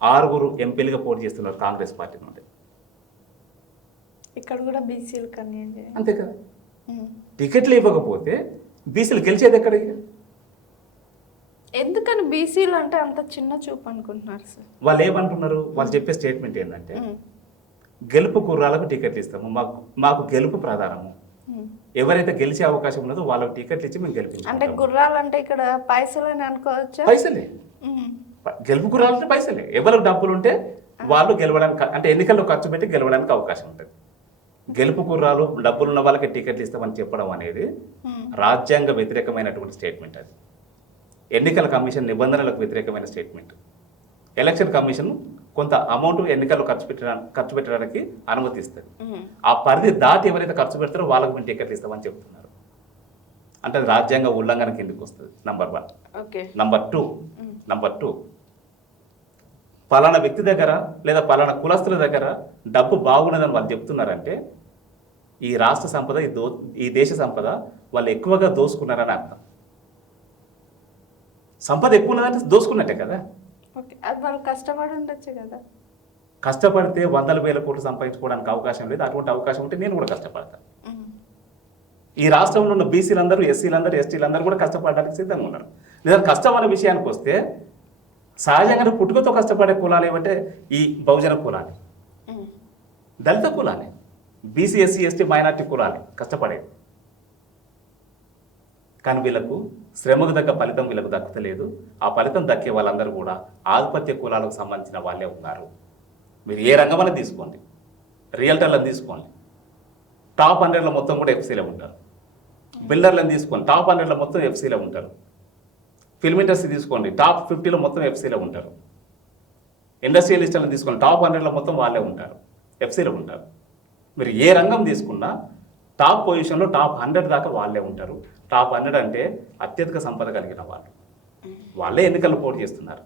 6 ఎంపీలుగా పోటీ చేస్తున్నారు కాంగ్రెస్ పార్టీ నుండి. ఇక్కడ కూడా బీసీలు అంతే కదా. టికెట్లు ఇవ్వకపోతే బీసీలు గెలిచేది ఎక్కడ? ఎందుకని బీసీలు అంటే అంత చిన్న చూపు అనుకుంటున్నారు సార్? వాళ్ళు ఏమంటున్నారు? వాళ్ళు చెప్పే స్టేట్మెంట్ ఏంటంటే గెలుపు గుర్రాలకు టికెట్లు ఇస్తాము, మాకు గెలుపు ప్రధానము, ఎవరైతే గెలిచే అవకాశం ఉన్నదో వాళ్ళకి టికెట్లు ఇచ్చి మేము గెలిపించాం. అంటే గుర్రాలు అంటే ఇక్కడ పైసలని అనుకోవచ్చు. పైసలే, గెలుపు గుర్రాలు అంటే పైసలే. ఎవరికి డబ్బులు ఉంటే వాళ్ళు గెలవడానికి, అంటే ఎన్నికల్లో ఖర్చు పెట్టి గెలవడానికి అవకాశం ఉంటుంది. గెలుపు గుర్రాలు డబ్బులు ఉన్న వాళ్ళకి టికెట్లు ఇస్తామని చెప్పడం అనేది రాజ్యాంగ వ్యతిరేకమైనటువంటి స్టేట్మెంట్. అది ఎన్నికల కమిషన్ నిబంధనలకు వ్యతిరేకమైన స్టేట్మెంట్. ఎలక్షన్ కమిషన్ కొంత అమౌంట్ ఎన్నికల్లో ఖర్చు పెట్టడానికి అనుమతిస్తుంది. ఆ పరిధి దాటి ఎవరైతే ఖర్చు పెడతారో వాళ్ళకి మేము టికెట్లు ఇస్తామని చెప్తున్నారు. అంటే అది రాజ్యాంగ ఉల్లంఘన కిందకి వస్తుంది. నంబర్ 1. నంబర్ 2 పలానా వ్యక్తి దగ్గర లేదా పలానా కులస్తుల దగ్గర డబ్బు బాగున్నదని వాళ్ళు చెప్తున్నారంటే ఈ రాష్ట్ర సంపద, ఈ దేశ సంపద వాళ్ళు ఎక్కువగా దోసుకున్నారని అర్థం. సంపద ఎక్కువ ఉన్నదంటే దోసుకున్నట్టే కదా. అది వాళ్ళు కష్టపడి ఉండొచ్చు కదా. కష్టపడితే 100,000 కోట్లు సంపాదించుకోవడానికి అవకాశం లేదు. అటువంటి అవకాశం ఉంటే నేను కూడా కష్టపడతాను. ఈ రాష్ట్రంలో ఉన్న బీసీలందరూ, ఎస్సీలందరూ, ఎస్టీలందరూ కూడా కష్టపడడానికి సిద్ధంగా ఉన్నారు. లేదా కష్టం అనే విషయానికి వస్తే సహజంగానే పుట్టుకతో కష్టపడే కులాలు ఏమంటే ఈ బహుజన కులాలు, దళిత కులాలే, బీసీ, ఎస్సీ, ఎస్టీ, మైనార్టీ కులాలే కష్టపడేది. కానీ వీళ్ళకు శ్రమకు తగ్గ ఫలితం వీళ్ళకు దక్కలేదు. ఆ ఫలితం దక్కే వాళ్ళందరూ కూడా ఆధిపత్య కులాలకు సంబంధించిన వాళ్ళే ఉన్నారు. మీరు ఏ రంగమని తీసుకోండి, రియల్టర్లను తీసుకోండి, టాప్ 100లో మొత్తం కూడా ఎఫ్సీలో ఉంటారు. బిల్డర్లను తీసుకోండి, టాప్ 100లో మొత్తం ఎఫ్సీలో ఉంటారు. ఫిల్మ్ ఇండస్ట్రీ తీసుకోండి, టాప్ 50లో మొత్తం ఎఫ్సీలో ఉంటారు. ఇండస్ట్రియలిస్టులను తీసుకోండి, టాప్ 100లో మొత్తం వాళ్ళే ఉంటారు, ఎఫ్సీలో ఉంటారు. మీరు ఏ రంగం తీసుకున్నా టాప్ పొజిషన్లో టాప్ 100 దాకా వాళ్ళే ఉంటారు. టాప్ 100 అంటే అత్యధిక సంపద కలిగిన వాళ్ళు, వాళ్ళే ఎన్నికల్లో పోటీ చేస్తున్నారు.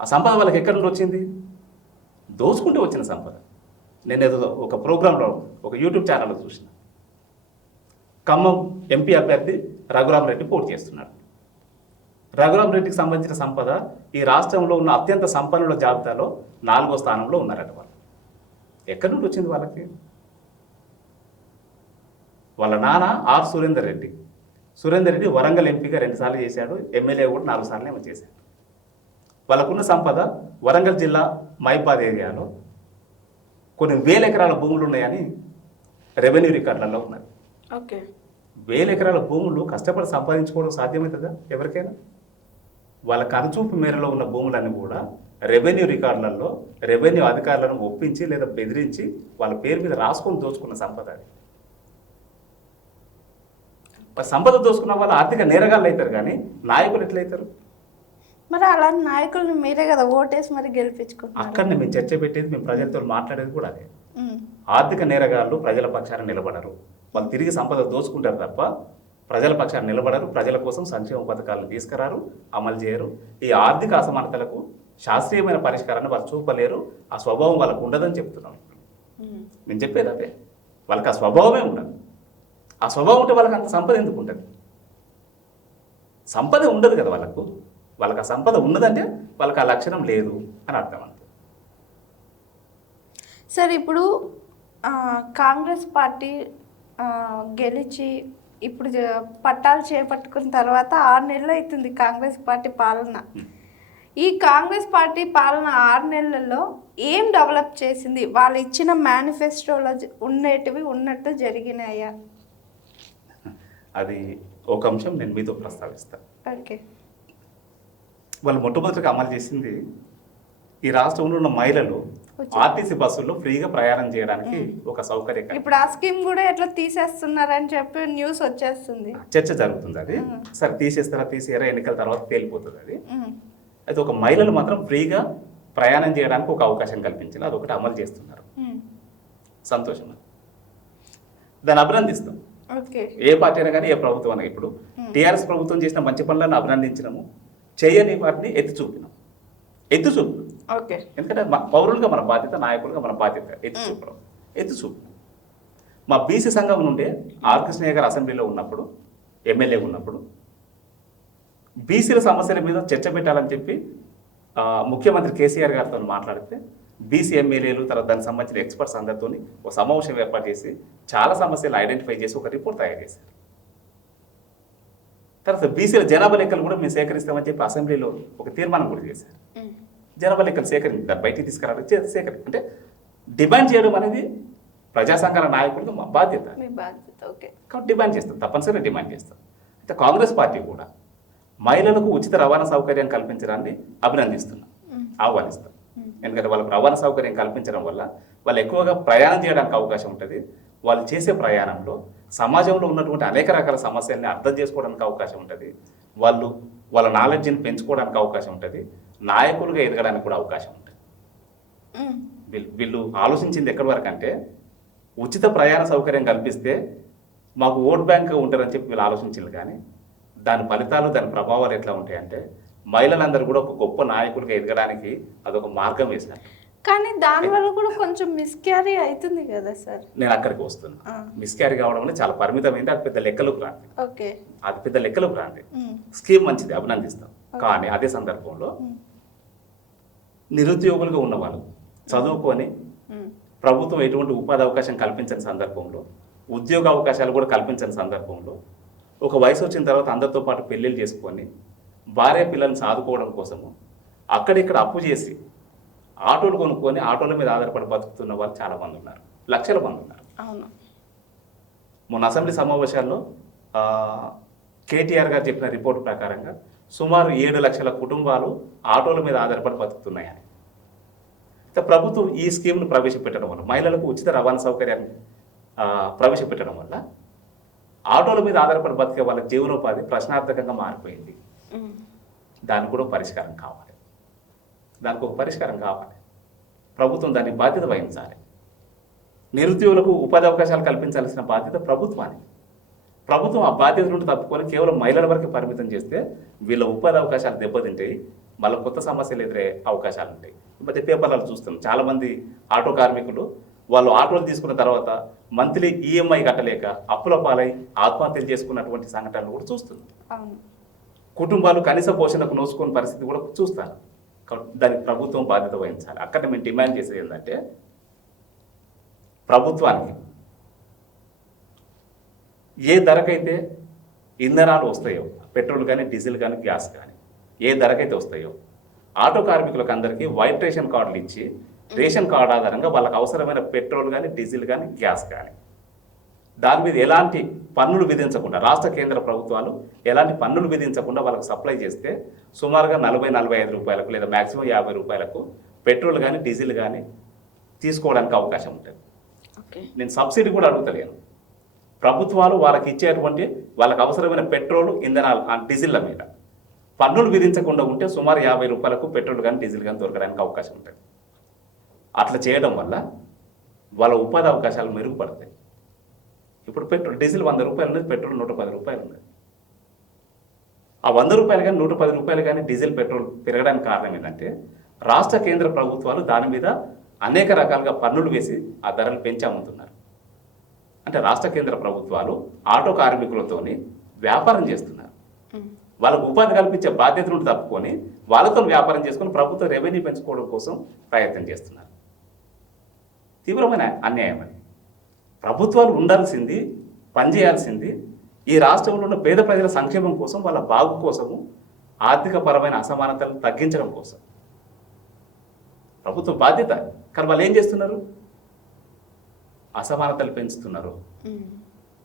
ఆ సంపద వాళ్ళకి ఎక్కడి నుండి వచ్చింది? దోచుకుంటూ వచ్చిన సంపద. నేను ఏదో ఒక ప్రోగ్రాంలో ఒక యూట్యూబ్ ఛానల్లో చూసిన, ఖమ్మం ఎంపీ అభ్యర్థి రఘురామ్ రెడ్డి పోటీ చేస్తున్నాడు. రఘురామ్ రెడ్డికి సంబంధించిన సంపద ఈ రాష్ట్రంలో ఉన్న అత్యంత సంపన్నుల జాబితాలో 4వ స్థానంలో ఉన్నారట వాళ్ళు. ఎక్కడి నుండి వచ్చింది వాళ్ళకి? వాళ్ళ నాన్న ఆర్ సురేందర్ రెడ్డి. సురేందర్ రెడ్డి వరంగల్ ఎంపీగా 2 సార్లు చేశాడు, ఎమ్మెల్యే కూడా 4 సార్లు ఏమో చేశాడు. వాళ్ళకున్న సంపద వరంగల్ జిల్లా మైబాద్ ఏరియాలో కొన్ని వేల ఎకరాల భూములు ఉన్నాయని రెవెన్యూ రికార్డులలో ఉన్నాయి. ఓకే, 1000 ఎకరాల భూములు కష్టపడి సంపాదించుకోవడం సాధ్యమవుతుందా ఎవరికైనా? వాళ్ళ కనుచూపు మేరలో ఉన్న భూములన్నీ కూడా రెవెన్యూ రికార్డులలో రెవెన్యూ అధికారులను ఒప్పించి లేదా బెదిరించి వాళ్ళ పేరు మీద రాసుకొని దోచుకున్న సంపద అది. సంపద దోచుకున్న వాళ్ళు ఆర్థిక నేరగాళ్ళు అవుతారు, కానీ నాయకులు ఎట్లయితారు? మరి అలాంటి నాయకులను మీరే కదా ఓటేసి మరి గెలిపించుకుంటారు. అక్కడనే మేము చర్చ పెట్టేది, మేము ప్రజలతో మాట్లాడేది కూడా అదే. ఆర్థిక నేరగాళ్ళు ప్రజల పక్షాన నిలబడరు, వాళ్ళు తిరిగి సంపద దోచుకుంటారు తప్ప ప్రజల పక్షాన నిలబడరు. ప్రజల కోసం సంక్షేమ పథకాలను తీసుకురారు, అమలు చేయరు. ఈ ఆర్థిక అసమానతలకు శాస్త్రీయమైన పరిష్కారాన్ని వాళ్ళు చూపలేరు. ఆ స్వభావం వాళ్ళకు ఉండదని చెప్తున్నాం. నేను చెప్పేది అదే, వాళ్ళకి ఆ స్వభావమే ఉండదు. ఆ స్వభావం ఉంటే వాళ్ళకి అంత సంపద ఎందుకు ఉంటుంది? సంపద ఉండదు కదా వాళ్ళకు. వాళ్ళకి ఆ సంపద ఉన్నదంటే వాళ్ళకి ఆ లక్షణం లేదు అని అర్థం అంతే. సార్, ఇప్పుడు కాంగ్రెస్ పార్టీ గెలిచి ఇప్పుడు పట్టాలు చేపట్టుకున్న తర్వాత 6 నెలలు అవుతుంది కాంగ్రెస్ పార్టీ పాలన. ఈ కాంగ్రెస్ పార్టీ పాలన 6 నెలల్లో ఏం డెవలప్ చేసింది? వాళ్ళు ఇచ్చిన మేనిఫెస్టోలో ఉండేటివి ఉన్నట్టు జరిగినాయా? అది ఒక అంశం నేను మీతో ప్రస్తావిస్తాను. ఓకే. వాళ్ళు మొట్టమొదటిగా అమలు చేసింది, ఈ రాష్ట్రంలో ఉన్న మహిళలు ఆర్టీసీ బస్సుల్లో ఫ్రీగా ప్రయాణం చేయడానికి ఒక సౌకర్యం. ఇప్పుడు ఆ స్కీమ్ కూడా ఎట్లా తీసేస్తున్నారని చెప్పి న్యూస్ వచ్చేస్తుంది, చర్చ జరుగుతుంది. అది సరే తీసేస్తారా తీసేయరా ఎన్నికల తర్వాత తేలిపోతుంది అది. అయితే ఒక మహిళలు మాత్రం ఫ్రీగా ప్రయాణం చేయడానికి ఒక అవకాశం కల్పించాలి, అదొకటి అమలు చేస్తున్నారు. సంతోషం, దాన్ని అభినందిస్తాం. ఏ పార్టీ అయినా కానీ ఏ ప్రభుత్వం అయినా. ఇప్పుడు టీఆర్ఎస్ ప్రభుత్వం చేసిన మంచి పనులను అభినందించినాము, చేయని వాటిని ఎత్తి చూపినాం. ఎందుకంటే పౌరులుగా మన బాధ్యత, నాయకులుగా మన బాధ్యత ఎత్తి చూపినాం. మా బీసీ సంఘం నుండే ఆర్ కృష్ణయ్య గారు అసెంబ్లీలో ఉన్నప్పుడు, ఎమ్మెల్యే ఉన్నప్పుడు బీసీల సమస్యల మీద చర్చ పెట్టాలని చెప్పి ముఖ్యమంత్రి కేసీఆర్ గారితో మాట్లాడితే బీసీ ఎమ్మెల్యేలు తర్వాత దానికి సంబంధించిన ఎక్స్పర్ట్స్ అందరితో ఒక సమావేశం ఏర్పాటు చేసి చాలా సమస్యలు ఐడెంటిఫై చేసి ఒక రిపోర్ట్ తయారు చేశారు. తర్వాత బీసీల జనాభా లెక్కలు కూడా మేము సేకరిస్తామని చెప్పి అసెంబ్లీలో ఒక తీర్మానం కూడా చేశారు. జనాభా లెక్కలు సేకరించి దాన్ని బయటికి తీసుకురావాలి, అంటే డిమాండ్ చేయడం అనేది ప్రజా సంఘాల నాయకులుగా మా బాధ్యత. కాబట్టి డిమాండ్ చేస్తాం, తప్పనిసరిగా డిమాండ్ చేస్తాం. అయితే కాంగ్రెస్ పార్టీ కూడా మహిళలకు ఉచిత రవాణా సౌకర్యం కల్పించడాన్ని అభినందిస్తున్నాం, ఆహ్వానిస్తాం. ఎందుకంటే వాళ్ళకు రవాణా సౌకర్యం కల్పించడం వల్ల వాళ్ళు ఎక్కువగా ప్రయాణం చేయడానికి అవకాశం ఉంటుంది. వాళ్ళు చేసే ప్రయాణంలో సమాజంలో ఉన్నటువంటి అనేక రకాల సమస్యల్ని అర్థం చేసుకోవడానికి అవకాశం ఉంటుంది. వాళ్ళు వాళ్ళ నాలెడ్జ్ని పెంచుకోవడానికి అవకాశం ఉంటుంది. నాయకులుగా ఎదగడానికి కూడా అవకాశం ఉంటుంది. వీళ్ళు ఆలోచించింది ఎక్కడి వరకు అంటే, ఉచిత ప్రయాణ సౌకర్యం కల్పిస్తే మాకు ఓట్ బ్యాంక్ ఉంటారని చెప్పి వీళ్ళు ఆలోచించారు. కానీ దాని ఫలితాలు, దాని ప్రభావాలు ఎట్లా ఉంటాయంటే, మహిళలందరూ కూడా ఒక గొప్ప నాయకులుగా ఎదగడానికి అదొక మార్గం వేసినట్టు. కానీ దానివల్ల కూడా కొంచెం మిస్క్యారీ అవుతుంది కదా సార్. నేను అక్కడికి వస్తున్నా. మిస్క్యారీ కావడం అనేది చాలా పరిమితమైంది, అది పెద్ద లెక్కలకు రాండి. అది పెద్ద లెక్కలకు రాండి. స్కీమ్ మంచిది, అభినందిస్తాం. కానీ అదే సందర్భంలో నిరుద్యోగులుగా ఉన్నవాళ్ళు చదువుకొని ప్రభుత్వం ఎటువంటి ఉపాధి అవకాశం కల్పించని సందర్భంలో, ఉద్యోగ అవకాశాలు కూడా కల్పించని సందర్భంలో, ఒక వయసు వచ్చిన తర్వాత అందరితో పాటు పెళ్ళిళ్ళు చేసుకొని భార్య పిల్లల్ని సాదుకోవడం కోసము అక్కడిక్కడ అప్పు చేసి ఆటోలు కొనుక్కొని ఆటోల మీద ఆధారపడి బతుకుతున్న వాళ్ళు చాలా మంది ఉన్నారు, లక్షల మంది ఉన్నారు. మొన్న అసెంబ్లీ సమావేశాల్లో కేటీఆర్ గారు చెప్పిన రిపోర్టు ప్రకారంగా సుమారు 7 లక్షల కుటుంబాలు ఆటోల మీద ఆధారపడి ప్రవేశపెట్టడం వల్ల ఆటోల మీద ఆధారపడి బతికే వాళ్ళ జీవనోపాధి ప్రశ్నార్థకంగా మారిపోయింది. దానికి కూడా పరిష్కారం కావాలి. దానికి ఒక పరిష్కారం కావాలి. ప్రభుత్వం దాన్ని బాధ్యత వహించాలి. నిరుద్యోగులకు ఉపాధి అవకాశాలు కల్పించాల్సిన బాధ్యత ప్రభుత్వానికి. ప్రభుత్వం ఆ బాధ్యత నుండి తప్పుకొని కేవలం మహిళల వరకు పరిమితం చేస్తే వీళ్ళ ఉపాధి అవకాశాలు దెబ్బతింటాయి. మళ్ళీ కొత్త సమస్యలు ఎదురయ్యే అవకాశాలు ఉంటాయి. ఈ మధ్య పేపర్లలో చూస్తున్నాం, చాలామంది ఆటో కార్మికులు వాళ్ళు ఆటోలు తీసుకున్న తర్వాత మంత్లీ ఈఎంఐ కట్టలేక అప్పుల పాలై ఆత్మహత్యలు చేసుకున్నటువంటి సంఘటనలు కూడా చూస్తున్నాం. కుటుంబాలు కనీస పోషణకు నోచుకునే పరిస్థితి కూడా చూస్తారు. దానికి ప్రభుత్వం బాధ్యత వహించాలి. అక్కడ మేము డిమాండ్ చేసేది ఏంటంటే ప్రభుత్వానికి ఏ ధరకైతే ఇంధనాలు వస్తాయో, పెట్రోల్ కానీ డీజిల్ కానీ గ్యాస్ కానీ ఏ ధరకైతే వస్తాయో ఆటో కార్మికులకు అందరికీ వైట్ రేషన్ కార్డులు ఇచ్చి రేషన్ కార్డు ఆధారంగా వాళ్ళకి అవసరమైన పెట్రోల్ కానీ డీజిల్ కానీ గ్యాస్ కానీ దాని మీద ఎలాంటి పన్నులు విధించకుండా రాష్ట్ర కేంద్ర ప్రభుత్వాలు ఎలాంటి పన్నులు విధించకుండా వాళ్ళకి సప్లై చేస్తే సుమారుగా 40-45 రూపాయలకు లేదా మ్యాక్సిమం 50 రూపాయలకు పెట్రోల్ కానీ డీజిల్ కానీ తీసుకోవడానికి అవకాశం ఉంటుంది. నేను సబ్సిడీ కూడా అడుగుతలేను. ప్రభుత్వాలు వాళ్ళకి ఇచ్చేటువంటి వాళ్ళకి అవసరమైన పెట్రోల్ ఇంధనాలు డీజిల్ల మీద పన్నులు విధించకుండా ఉంటే సుమారు 50 రూపాయలకు పెట్రోల్ కానీ డీజిల్ కానీ దొరకడానికి అవకాశం ఉంటుంది. అట్లా చేయడం వల్ల వాళ్ళ ఉపాధి అవకాశాలు మెరుగుపడతాయి. ఇప్పుడు పెట్రోల్ డీజిల్ 100 రూపాయలు ఉన్నది, పెట్రోల్ 110 రూపాయలు ఉన్నది. ఆ 100 రూపాయలు కానీ 110 రూపాయలు కానీ డీజిల్ పెట్రోల్ పెరగడానికి కారణం ఏంటంటే రాష్ట్ర కేంద్ర ప్రభుత్వాలు దాని మీద అనేక రకాలుగా పన్నులు వేసి ఆ ధరలు పెంచి అమ్ముతున్నారు. అంటే రాష్ట్ర కేంద్ర ప్రభుత్వాలు ఆటో కార్మికులతోని వ్యాపారం చేస్తున్నారు. వాళ్ళకు ఉపాధి కల్పించే బాధ్యత నుండి తప్పుకొని వాళ్ళతో వ్యాపారం చేసుకొని ప్రభుత్వ రెవెన్యూ పెంచుకోవడం కోసం ప్రయత్నం చేస్తున్నారు. తీవ్రమైన అన్యాయం అది. ప్రభుత్వాలు ఉండాల్సింది, పనిచేయాల్సింది ఈ రాష్ట్రంలో ఉన్న పేద ప్రజల సంక్షేమం కోసం, వాళ్ళ బాగు కోసము, ఆర్థిక పరమైన అసమానతలను తగ్గించడం కోసం ప్రభుత్వ బాధ్యత. కానీ వాళ్ళు ఏం చేస్తున్నారు? అసమానతలు పెంచుతున్నారు.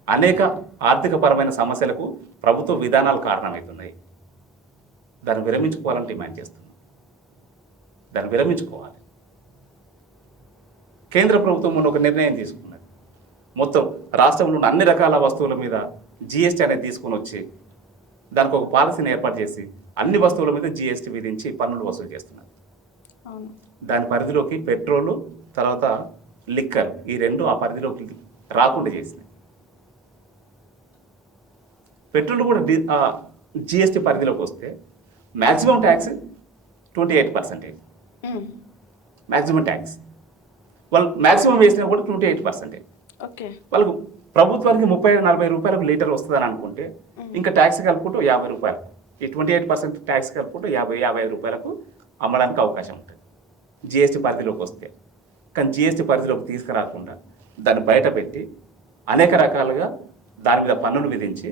అనేక ఆర్థిక పరమైన సమస్యలకు ప్రభుత్వ విధానాలు కారణమవుతున్నాయి. దాన్ని విరమించుకోవాలని డిమాండ్ చేస్తున్నాం. దాన్ని విరమించుకోవాలి. కేంద్ర ప్రభుత్వం ఒక నిర్ణయం తీసుకున్నది. మొత్తం రాష్ట్రంలో ఉన్న అన్ని రకాల వస్తువుల మీద జిఎస్టీ అనేది తీసుకొని వచ్చి దానికి ఒక పాలసీని ఏర్పాటు చేసి అన్ని వస్తువుల మీద జిఎస్టీ విధించి పన్నులు వసూలు చేస్తున్నారు. దాని పరిధిలోకి పెట్రోలు తర్వాత లిక్కర్ ఈ రెండు ఆ పరిధిలోకి రాకుండా చేసినాయి. పెట్రోల్ కూడా జిఎస్టీ పరిధిలోకి వస్తే మ్యాక్సిమం ట్యాక్స్ 28%. మ్యాక్సిమం ట్యాక్స్ వాళ్ళు మ్యాక్సిమం వేసినా కూడా 28%. వాళ్ళకు ప్రభుత్వానికి 30-40 రూపాయలకు లీటర్ వస్తుందని అనుకుంటే ఇంకా ట్యాక్స్ కలుపుకుంటూ 50 రూపాయలు, ఈ 28% ట్యాక్స్ కలుపుకుంటూ 50-55 రూపాయలకు అమ్మడానికి అవకాశం ఉంటుంది జిఎస్టీ పరిధిలోకి వస్తే. కానీ జిఎస్టీ పరిధిలోకి తీసుకురాకుండా దాన్ని బయట పెట్టి అనేక రకాలుగా దాని మీద పన్నులు విధించి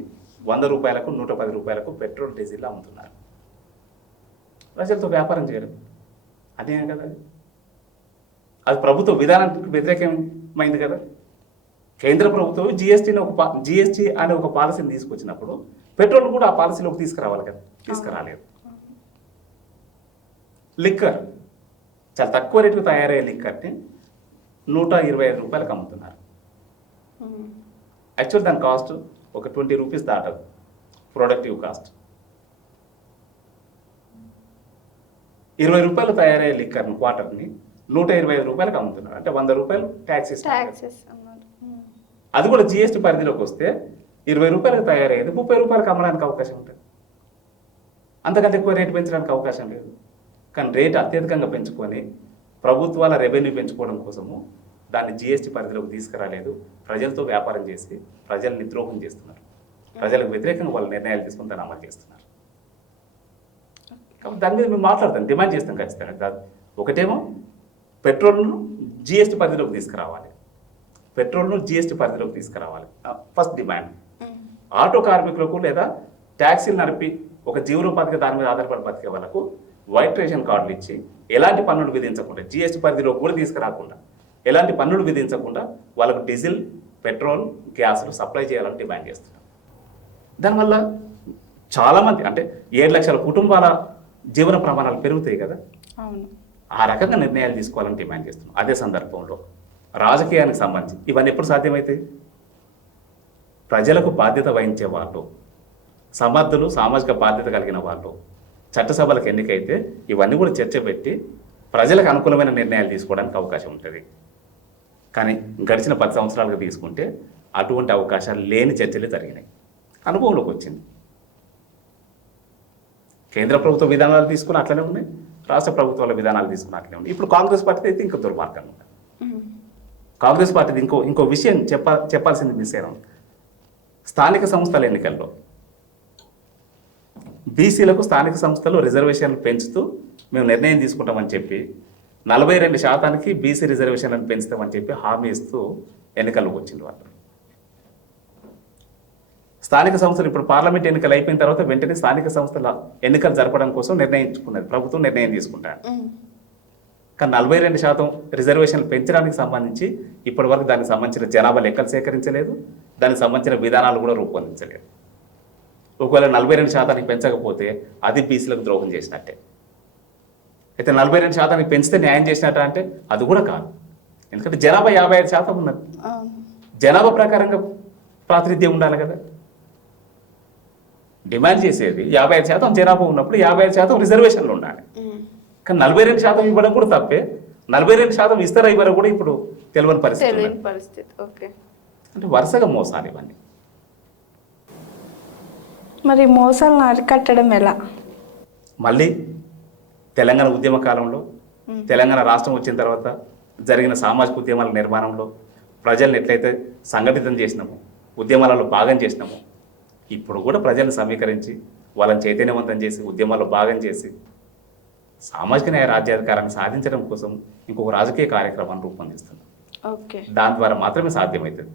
100 రూపాయలకు 110 రూపాయలకు పెట్రోల్ డీజిల్ అమ్ముతున్నారు. ప్రజలతో వ్యాపారం చేయడం అదేం కదా, అది ప్రభుత్వ విధానానికి వ్యతిరేకమైంది కదా. కేంద్ర ప్రభుత్వం జిఎస్టీ అనే ఒక పాలసీని తీసుకొచ్చినప్పుడు పెట్రోల్ కూడా ఆ పాలసీలోకి తీసుకురావాలి కదా, తీసుకురాలేదు. లిక్కర్ చాలా తక్కువ రేటుకు తయారయ్యే లిక్కర్ని 125 రూపాయలకు అమ్ముతున్నారు. యాక్చువల్ దాని కాస్ట్ ఒక 20 రూపీస్ దాటదు ప్రొడక్టివ్ కాస్ట్. 20 రూపాయలు తయారయ్యే లిక్కర్ని క్వార్టర్ని 125 రూపాయలకు అమ్ముతున్నారు. అంటే 100 రూపాయలు ట్యాక్సెస్. అది కూడా జిఎస్టీ పరిధిలోకి వస్తే 20 రూపాయలకు తయారయ్యేది 30 రూపాయలకు అమ్మడానికి అవకాశం ఉంటుంది. అంతకంటే ఎక్కువ రేటు పెంచడానికి అవకాశం లేదు. కానీ రేటు అత్యధికంగా పెంచుకొని ప్రభుత్వాల రెవెన్యూ పెంచుకోవడం కోసము దాన్ని జిఎస్టీ పరిధిలోకి తీసుకురాలేదు. ప్రజలతో వ్యాపారం చేసి ప్రజల్ని ద్రోహం చేస్తున్నారు. ప్రజలకు వ్యతిరేకంగా వాళ్ళ నిర్ణయాలు తీసుకుని దాన్ని అమలు చేస్తున్నారు. కాబట్టి దాని మీద మేము మాట్లాడతాం, డిమాండ్ చేస్తాం ఖచ్చితంగా. ఒకటేమో పెట్రోల్ను జిఎస్టీ పరిధిలోకి తీసుకురావాలి, పెట్రోల్ను జిఎస్టీ పరిధిలోకి తీసుకురావాలి ఫస్ట్ డిమాండ్. ఆటో కార్మికులకు లేదా ట్యాక్సీలు నడిపి ఒక జీవనోపాధిగా దాని మీద ఆధారపడి బతికే వాళ్ళకు వైట్ రేషన్ కార్డులు ఇచ్చి ఎలాంటి పన్నులు విధించకుండా జిఎస్టీ పరిధిలో కూడా తీసుకురాకుండా ఎలాంటి పన్నులు విధించకుండా వాళ్ళకు డీజిల్, పెట్రోల్, గ్యాస్లు సప్లై చేయాలని డిమాండ్ చేస్తున్నాం. దానివల్ల చాలామంది అంటే 7 లక్షల కుటుంబాల జీవన ప్రమాణాలు పెరుగుతాయి కదా. ఆ రకంగా నిర్ణయాలు తీసుకోవాలని డిమాండ్ చేస్తున్నాం. అదే సందర్భంలో రాజకీయానికి సంబంధించి ఇవన్నీ ఎప్పుడు సాధ్యమవుతాయి? ప్రజలకు బాధ్యత వహించే వాళ్ళు, సమర్థులు, సామాజిక బాధ్యత కలిగిన వాళ్ళు చట్టసభలకు ఎన్నికైతే ఇవన్నీ కూడా చర్చ పెట్టి ప్రజలకు అనుకూలమైన నిర్ణయాలు తీసుకోవడానికి అవకాశం ఉంటుంది. కానీ గడిచిన 10 సంవత్సరాలుగా తీసుకుంటే అటువంటి అవకాశాలు లేని చర్చలే జరిగినాయి. అనుభవంలోకి వచ్చింది. కేంద్ర ప్రభుత్వ విధానాలు తీసుకుని అట్లనే ఉన్నాయి, రాష్ట్ర ప్రభుత్వాల విధానాలు తీసుకుని అట్లనే ఉన్నాయి. ఇప్పుడు కాంగ్రెస్ పార్టీ అయితే ఇంకా దుర్మార్గంగా ఉంది. కాంగ్రెస్ పార్టీది ఇంకో విషయం చెప్పాల్సింది మిస్ అయ్యాం. స్థానిక సంస్థల ఎన్నికల్లో బీసీలకు స్థానిక సంస్థలు రిజర్వేషన్లు పెంచుతూ మేము నిర్ణయం తీసుకుంటామని చెప్పి 42% బీసీ రిజర్వేషన్లను పెంచుతామని చెప్పి హామీ ఇస్తూ ఎన్నికల్లోకి వచ్చింది వాళ్ళు. స్థానిక సంస్థలు ఇప్పుడు పార్లమెంట్ ఎన్నికలు అయిపోయిన తర్వాత వెంటనే స్థానిక సంస్థల ఎన్నికలు జరపడం కోసం నిర్ణయించుకున్నది, ప్రభుత్వం నిర్ణయం తీసుకుంటారు. కానీ 42% రిజర్వేషన్లు పెంచడానికి సంబంధించి ఇప్పటి వరకు దానికి సంబంధించిన జనాభా లెక్కలు సేకరించలేదు, దానికి సంబంధించిన విధానాలు కూడా రూపొందించలేదు. ఒకవేళ 42% పెంచకపోతే అది బీసీలకు ద్రోహం చేసినట్టే. అయితే 42% పెంచితే న్యాయం చేసినట్ట అంటే అది కూడా కాదు. ఎందుకంటే జనాభా 55% ఉన్నది. జనాభా ప్రకారంగా ప్రాతినిధ్యం ఉండాలి కదా. డిమాండ్ చేసేది 55% జనాభా ఉన్నప్పుడు 55% రిజర్వేషన్లు ఉండాలి. కానీ 42% ఇవ్వడం కూడా తప్పే. 42% ఇస్తారా ఇవ్వడం కూడా ఇప్పుడు తెలియని పరిస్థితి. అంటే వరుసగా మోసాలు ఇవన్నీ. మరి మోసాలను అరికట్టడం ఎలా? మళ్ళీ తెలంగాణ ఉద్యమ కాలంలో, తెలంగాణ రాష్ట్రం వచ్చిన తర్వాత జరిగిన సామాజిక ఉద్యమాల నిర్మాణంలో ప్రజల్ని ఎట్లయితే సంఘటితం చేసినామో, ఉద్యమాలలో భాగం చేసినామో, ఇప్పుడు కూడా ప్రజలను సమీకరించి వాళ్ళని చైతన్యవంతం చేసి ఉద్యమాల్లో భాగం చేసి సామాజిక న్యాయ రాజ్యాధికారాన్ని సాధించడం కోసం ఇంకొక రాజకీయ కార్యక్రమాన్ని రూపొందిస్తున్నాం. దాని ద్వారా మాత్రమే సాధ్యమవుతుంది.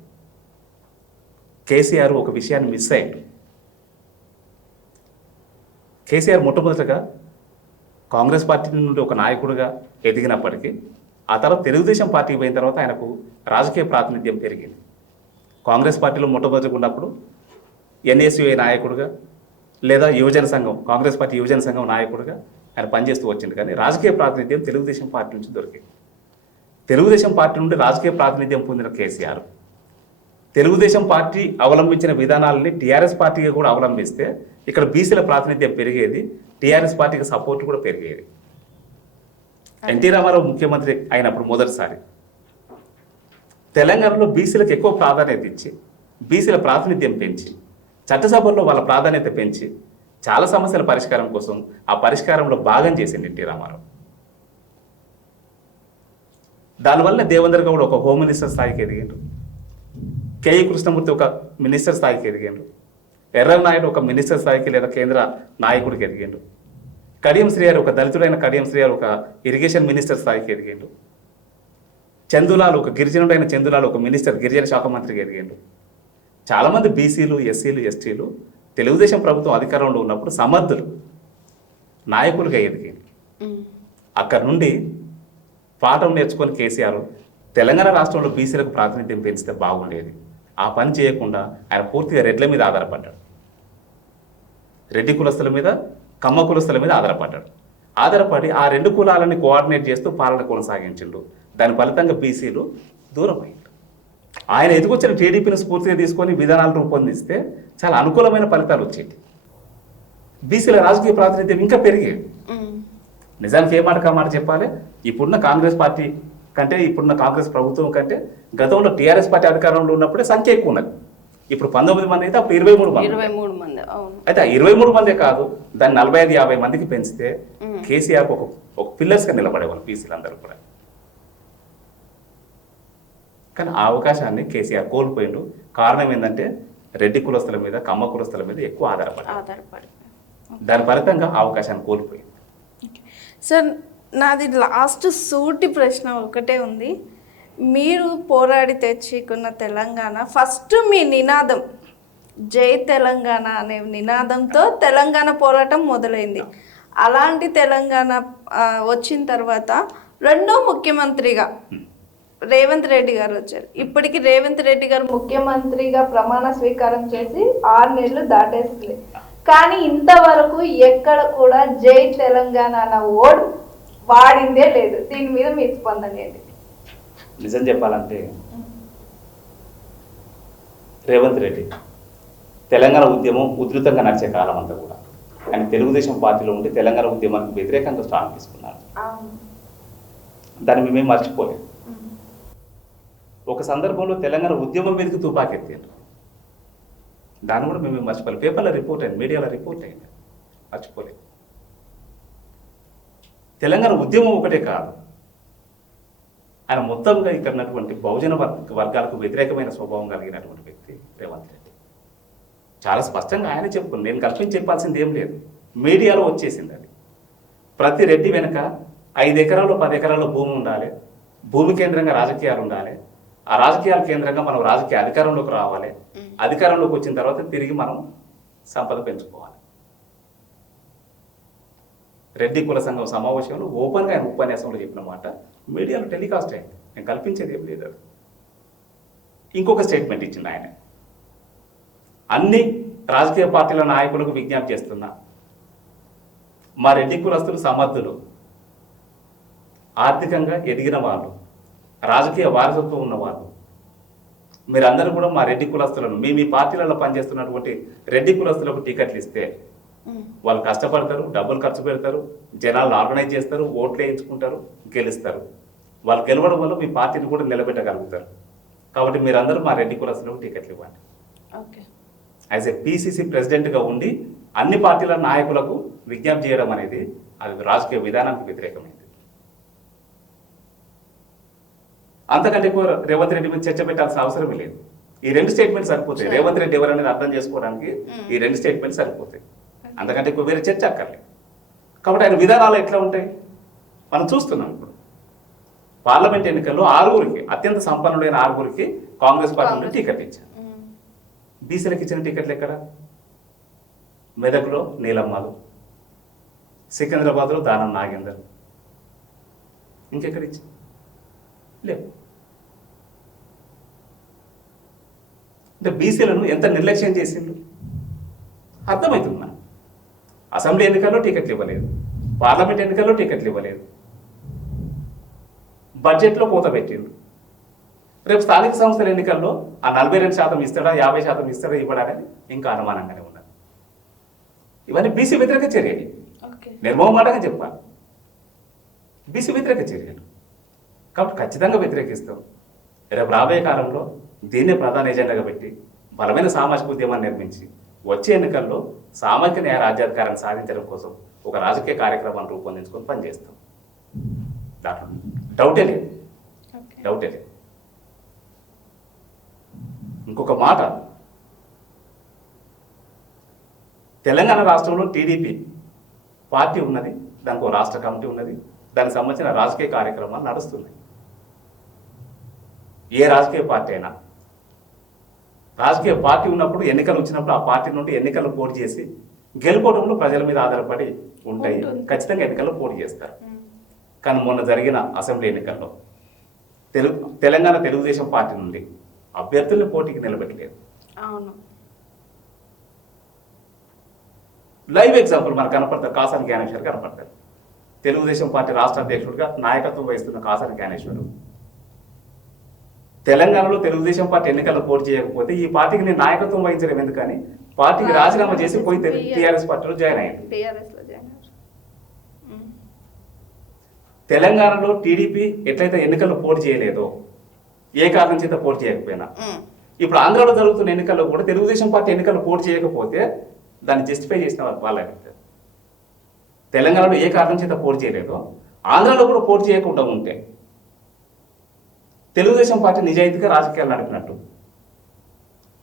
కేసీఆర్ ఒక విషయాన్ని మిస్ అయ్యాడు. కేసీఆర్ మొట్టమొదటిగా కాంగ్రెస్ పార్టీ నుండి ఒక నాయకుడిగా ఎదిగినప్పటికీ ఆ తర్వాత తెలుగుదేశం పార్టీకి పోయిన తర్వాత ఆయనకు రాజకీయ ప్రాతినిధ్యం పెరిగింది. కాంగ్రెస్ పార్టీలో మొట్టమొదటిగా ఉన్నప్పుడు ఎన్ఎస్యుఐ నాయకుడిగా లేదా యువజన సంఘం, కాంగ్రెస్ పార్టీ యువజన సంఘం నాయకుడిగా ఆయన పనిచేస్తూ వచ్చింది. కానీ రాజకీయ ప్రాతినిధ్యం తెలుగుదేశం పార్టీ నుంచి దొరికింది. తెలుగుదేశం పార్టీ నుండి రాజకీయ ప్రాతినిధ్యం పొందిన కేసీఆర్ తెలుగుదేశం పార్టీ అవలంబించిన విధానాలని టీఆర్ఎస్ పార్టీగా కూడా అవలంబిస్తే ఇక్కడ బీసీల ప్రాతినిధ్యం పెరిగేది, టీఆర్ఎస్ పార్టీకి సపోర్ట్ కూడా పెరిగేది. ఎన్టీ రామారావు ముఖ్యమంత్రి అయినప్పుడు మొదటిసారి తెలంగాణలో బీసీలకు ఎక్కువ ప్రాధాన్యత ఇచ్చి బీసీల ప్రాతినిధ్యం పెంచి చట్టసభల్లో వాళ్ళ ప్రాధాన్యత పెంచి చాలా సమస్యల పరిష్కారం కోసం ఆ పరిష్కారంలో భాగం చేసింది ఎన్టీ రామారావు. దానివల్ల దేవేంద్ర గౌడ్ ఒక హోమ్ మినిస్టర్ స్థాయికి ఎదిగిండు, కేఈ కృష్ణమూర్తి ఒక మినిస్టర్ స్థాయికి ఎదిగిండు, ఎర్రనాయుడు ఒక మినిస్టర్ స్థాయికి లేదా కేంద్ర నాయకుడికి ఎదిగిండు, కడియం శ్రీయారు ఒక దళితుడైన కడియం శ్రీయారు ఒక ఇరిగేషన్ మినిస్టర్ స్థాయికి ఎదిగిండు, చందులాల్ ఒక గిరిజనుడైన చందులాల్ ఒక మినిస్టర్ గిరిజన శాఖ మంత్రికి ఎదిగిండు. చాలామంది బీసీలు, ఎస్సీలు, ఎస్టీలు తెలుగుదేశం ప్రభుత్వం అధికారంలో ఉన్నప్పుడు సమర్థులు నాయకులుగా ఎదిగిండు. అక్కడ నుండి పాఠం నేర్చుకొని కేసీఆర్ తెలంగాణ రాష్ట్రంలో బీసీలకు ప్రాతినిధ్యం పెంచితే బాగుండేది. ఆ పని చేయకుండా ఆయన పూర్తిగా రెడ్ల మీద ఆధారపడ్డాడు. రెడ్డి కులస్తుల మీద, కమ్మ కులస్తుల మీద ఆధారపడి ఆ రెండు కులాలని కోఆర్డినేట్ చేస్తూ పాలన కొనసాగించిండు. దాని ఫలితంగా బీసీలు దూరం అయ్యారు. ఆయన ఎదుకొచ్చిన టీడీపీని స్ఫూర్తిగా తీసుకొని విధానాలు రూపొందిస్తే చాలా అనుకూలమైన ఫలితాలు వచ్చేవి. బీసీల రాజకీయ ప్రాతినిధ్యం ఇంకా పెరిగేది. నిజానికి ఏ మాట మాట చెప్పాలి, ఇప్పుడున్న కాంగ్రెస్ పార్టీ కంటే, ఇప్పుడున్న కాంగ్రెస్ ప్రభుత్వం కంటే గతంలో టీఆర్ఎస్ పార్టీ అధికారంలో ఉన్నప్పుడే సంఖ్య ఎక్కువ ఉన్నది. ఇప్పుడు 19 మంది అయితే అప్పుడు 23 మంది. అయితే 23 మందే కాదు, దాన్ని 45-50 మందికి పెంచితే కేసీఆర్ ఒక పిల్లర్స్గా నిలబడేవాళ్ళు బీసీలందరూ కూడా. కానీ ఆ అవకాశాన్ని కేసీఆర్ కోల్పోయిండు. కారణం ఏంటంటే రెడ్డి కులస్తుల మీద, కమ్మ కులస్తుల మీద ఎక్కువ ఆధారపడి దాని ఫలితంగా ఆ అవకాశాన్ని కోల్పోయింది. సార్, నాది లాస్ట్ సూటి ప్రశ్న ఒకటే ఉంది. మీరు పోరాడి తెచ్చుకున్న తెలంగాణ, ఫస్ట్ మీ నినాదం జై తెలంగాణ అనే నినాదంతో తెలంగాణ పోరాటం మొదలైంది. అలాంటి తెలంగాణ వచ్చిన తర్వాత రెండో ముఖ్యమంత్రిగా రేవంత్ రెడ్డి గారు వచ్చారు. ఇప్పటికి రేవంత్ రెడ్డి గారు ముఖ్యమంత్రిగా ప్రమాణ స్వీకారం చేసి 6 నెలలు దాటేస్తుంది. కానీ ఇంతవరకు ఎక్కడ కూడా జై తెలంగాణ అన్న వర్డ్ వాడిందే లేదు. దీని మీద మీ స్పందన ఏంటి? నిజం చెప్పాలంటే రేవంత్ రెడ్డి తెలంగాణ ఉద్యమం ఉధృతంగా నడిచే కాలం అంతా కూడా ఆయన తెలుగుదేశం పార్టీలో ఉండి తెలంగాణ ఉద్యమానికి వ్యతిరేకంగా స్టాండ్ తీసుకున్నారు. దాన్ని మేమేం మర్చిపోలేదు. ఒక సందర్భంలో తెలంగాణ ఉద్యమం మీదకి తుపాకెత్తారు. దాన్ని కూడా మేమేం మర్చిపోలేదు. పేపర్లో రిపోర్ట్ అయింది, మీడియాలో రిపోర్ట్ అయింది, మర్చిపోలేదు. తెలంగాణ ఉద్యమం ఒకటే కాదు, ఆయన మొత్తంగా ఇక్కడ ఉన్నటువంటి బహుజన వర్గాలకు వ్యతిరేకమైన స్వభావం కలిగినటువంటి వ్యక్తి రేవంత్ రెడ్డి. చాలా స్పష్టంగా ఆయన చెప్పుకున్నాను, నేను కల్పించి చెప్పాల్సింది ఏం లేదు, మీడియాలో వచ్చేసింది అది. ప్రతి రెడ్డి వెనుక 5 ఎకరాలు 10 ఎకరాల్లో భూమి ఉండాలి, భూమి కేంద్రంగా రాజకీయాలు ఉండాలి, ఆ రాజకీయాల కేంద్రంగా మనం రాజకీయ అధికారంలోకి రావాలి, అధికారంలోకి వచ్చిన తర్వాత తిరిగి మనం సంపద పెంచుకోవాలి. రెడ్డి కుల సంఘం సమావేశంలో ఓపెన్గా ఆయన ఉపన్యాసంలో చెప్పిన మాట మీడియాలో టెలికాస్ట్ అయింది. నేను కల్పించేది ఏం లేదు. అది ఇంకొక స్టేట్మెంట్ ఇచ్చింది ఆయన, అన్ని రాజకీయ పార్టీల నాయకులకు విజ్ఞప్తి చేస్తున్నా, మా రెడ్డి కులస్తులు సమర్థులు, ఆర్థికంగా ఎదిగిన వాళ్ళు, రాజకీయ వారసత్వం ఉన్నవాళ్ళు, మీరందరూ కూడా మా రెడ్డి కులస్తులను మీ పార్టీలలో పనిచేస్తున్నటువంటి రెడ్డి కులస్తులకు టికెట్లు ఇస్తే వాళ్ళు కష్టపడతారు, డబ్బులు ఖర్చు పెడతారు, జనాలను ఆర్గనైజ్ చేస్తారు, ఓట్లు వేయించుకుంటారు, గెలుస్తారు. వాళ్ళు గెలవడం వల్ల మీ పార్టీని కూడా నిలబెట్టగలుగుతారు. కాబట్టి మీరందరూ మా రెడ్డి కులస్తులకు టికెట్లు ఇవ్వండి. యాజ్ ఏ పిసిసి ప్రెసిడెంట్గా ఉండి అన్ని పార్టీల నాయకులకు విజ్ఞప్తి చేయడం అనేది అది రాజకీయ విధానానికి వ్యతిరేకమైంది. అంతకంటే ఎక్కువ రేవంత్ రెడ్డి మీద చర్చ పెట్టాల్సిన అవసరమే లేదు. ఈ 2 స్టేట్మెంట్స్ సరిపోతాయి. రేవంత్ రెడ్డి ఎవరనేది అర్థం చేసుకోవడానికి ఈ 2 స్టేట్మెంట్స్ సరిపోతాయి. అంతకంటే ఎక్కువ వేరే చర్చ అక్కర్లేదు. కాబట్టి ఆయన విధానాలు ఎట్లా ఉంటాయి మనం చూస్తున్నాం. ఇప్పుడు పార్లమెంట్ ఎన్నికల్లో 6గురికి, అత్యంత సంపన్నుడైన 6గురికి కాంగ్రెస్ పార్టీ నుండి టికెట్ ఇచ్చారు. బీసీలకు ఇచ్చిన టికెట్లు ఎక్కడ? మెదక్లో నీలమ్మలు, సికింద్రాబాద్లో దానం నాగేందర్, ఇంకెక్కడ ఇచ్చారు? లేవు. అంటే బీసీలను ఎంత నిర్లక్ష్యం చేసిండు అర్థమవుతుంది మనకు. అసెంబ్లీ ఎన్నికల్లో టికెట్లు ఇవ్వలేదు, పార్లమెంట్ ఎన్నికల్లో టికెట్లు ఇవ్వలేదు, బడ్జెట్లో కోత పెట్టిండు. రేపు స్థానిక సంస్థల ఎన్నికల్లో ఆ 42% ఇస్తాడా 50% ఇస్తాడా ఇవ్వడానికి ఇంకా అనుమానంగానే ఉన్నది. ఇవన్నీ బీసీ వ్యతిరేక చర్యలు, నిర్మోహమాటంగా చెప్పాలి, బీసీ వ్యతిరేక చర్యలు. కాబట్టి ఖచ్చితంగా వ్యతిరేకిస్తాం. రేపు రాబోయే కాలంలో దీన్నే ప్రధాన ఎజెండాగా పెట్టి బలమైన సామాజిక ఉద్యమాన్ని నిర్మించి వచ్చే ఎన్నికల్లో సామాజిక న్యాయ రాజ్యాధికారాన్ని సాధించడం కోసం ఒక రాజకీయ కార్యక్రమాన్ని రూపొందించుకొని పనిచేస్తాం. దాంట్లో డౌటే లేదు, డౌటే లేదు. ఇంకొక మాట, తెలంగాణ రాష్ట్రంలో టీడీపీ పార్టీ ఉన్నది, దానికి ఒక రాష్ట్ర కమిటీ ఉన్నది, దానికి సంబంధించిన రాజకీయ కార్యక్రమాలు నడుస్తున్నాయి. ఏ రాజకీయ పార్టీ అయినా రాజకీయ పార్టీ ఉన్నప్పుడు ఎన్నికలు వచ్చినప్పుడు ఆ పార్టీ నుండి ఎన్నికల్లో పోటీ చేసి గెలుపోవడంలో ప్రజల మీద ఆధారపడి ఉంటాయి. ఖచ్చితంగా ఎన్నికల్లో పోటీ చేస్తారు. కానీ మొన్న జరిగిన అసెంబ్లీ ఎన్నికల్లో తెలంగాణ తెలుగుదేశం పార్టీ నుండి అభ్యర్థుల్ని పోటీకి నిలబెట్టలేదు. లైవ్ ఎగ్జాంపుల్ మనకు కనపడతారు. కాసాని జ్ఞానేశ్వర్ కనపడతారు. తెలుగుదేశం పార్టీ రాష్ట్ర అధ్యక్షుడిగా నాయకత్వం వహిస్తున్న కాసాని జ్ఞానేశ్వర్ తెలంగాణలో తెలుగుదేశం పార్టీ ఎన్నికల్లో పోటీ చేయకపోతే ఈ పార్టీకి నేను నాయకత్వం వహించడం ఎందుకని పార్టీకి రాజీనామా చేసి పోయి టీఆర్ఎస్ పార్టీలో జాయిన్ అయ్యింది. తెలంగాణలో టీడీపీ ఎట్లయితే ఎన్నికల్లో పోటీ చేయలేదో, ఏ కారణం చేత పోటీ చేయకపోయినా, ఇప్పుడు ఆంధ్రాలో జరుగుతున్న ఎన్నికల్లో కూడా తెలుగుదేశం పార్టీ ఎన్నికల్లో పోటీ చేయకపోతే దాన్ని జస్టిఫై చేసిన వాళ్ళ తెలంగాణలో ఏ కారణం చేత పోటీ చేయలేదో ఆంధ్రాలో కూడా పోటీ చేయకుండా ఉంటే తెలుగుదేశం పార్టీ నిజాయితీగా రాజకీయాలు నడిపినట్టు,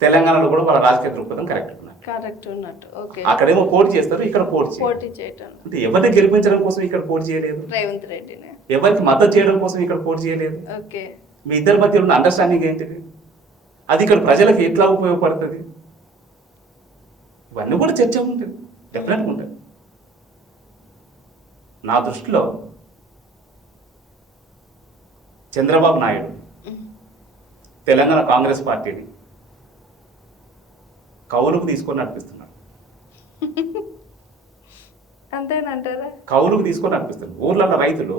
తెలంగాణలో కూడా వాళ్ళ రాజకీయ దృక్పథం కరెక్ట్ ఉన్నట్టు. అక్కడేమో పోటీ చేస్తారు, ఇక్కడ పోటీ చేయటం అంటే ఎవరిని గెలిపించడం కోసం ఇక్కడ పోటీ చేయలేదు, రేవంత్ రెడ్డిని ఎవరికి మద్దతు చేయడం కోసం ఇక్కడ పోటీ చేయలేదు. మీ ఇద్దరి మధ్య ఉన్న అండర్స్టాండింగ్ ఏంటిది? అది ఇక్కడ ప్రజలకు ఎట్లా ఉపయోగపడుతుంది? ఇవన్నీ కూడా చర్చ ఉంటుంది, డెఫినెట్గా ఉంటుంది. నా దృష్టిలో చంద్రబాబు నాయుడు తెలంగాణ కాంగ్రెస్ పార్టీని కౌలుకు తీసుకొని నడిపిస్తున్నాడు. అంతేనంటారా? కౌలుకు తీసుకొని నడిపిస్తున్నాడు. ఊర్లలో రైతులు,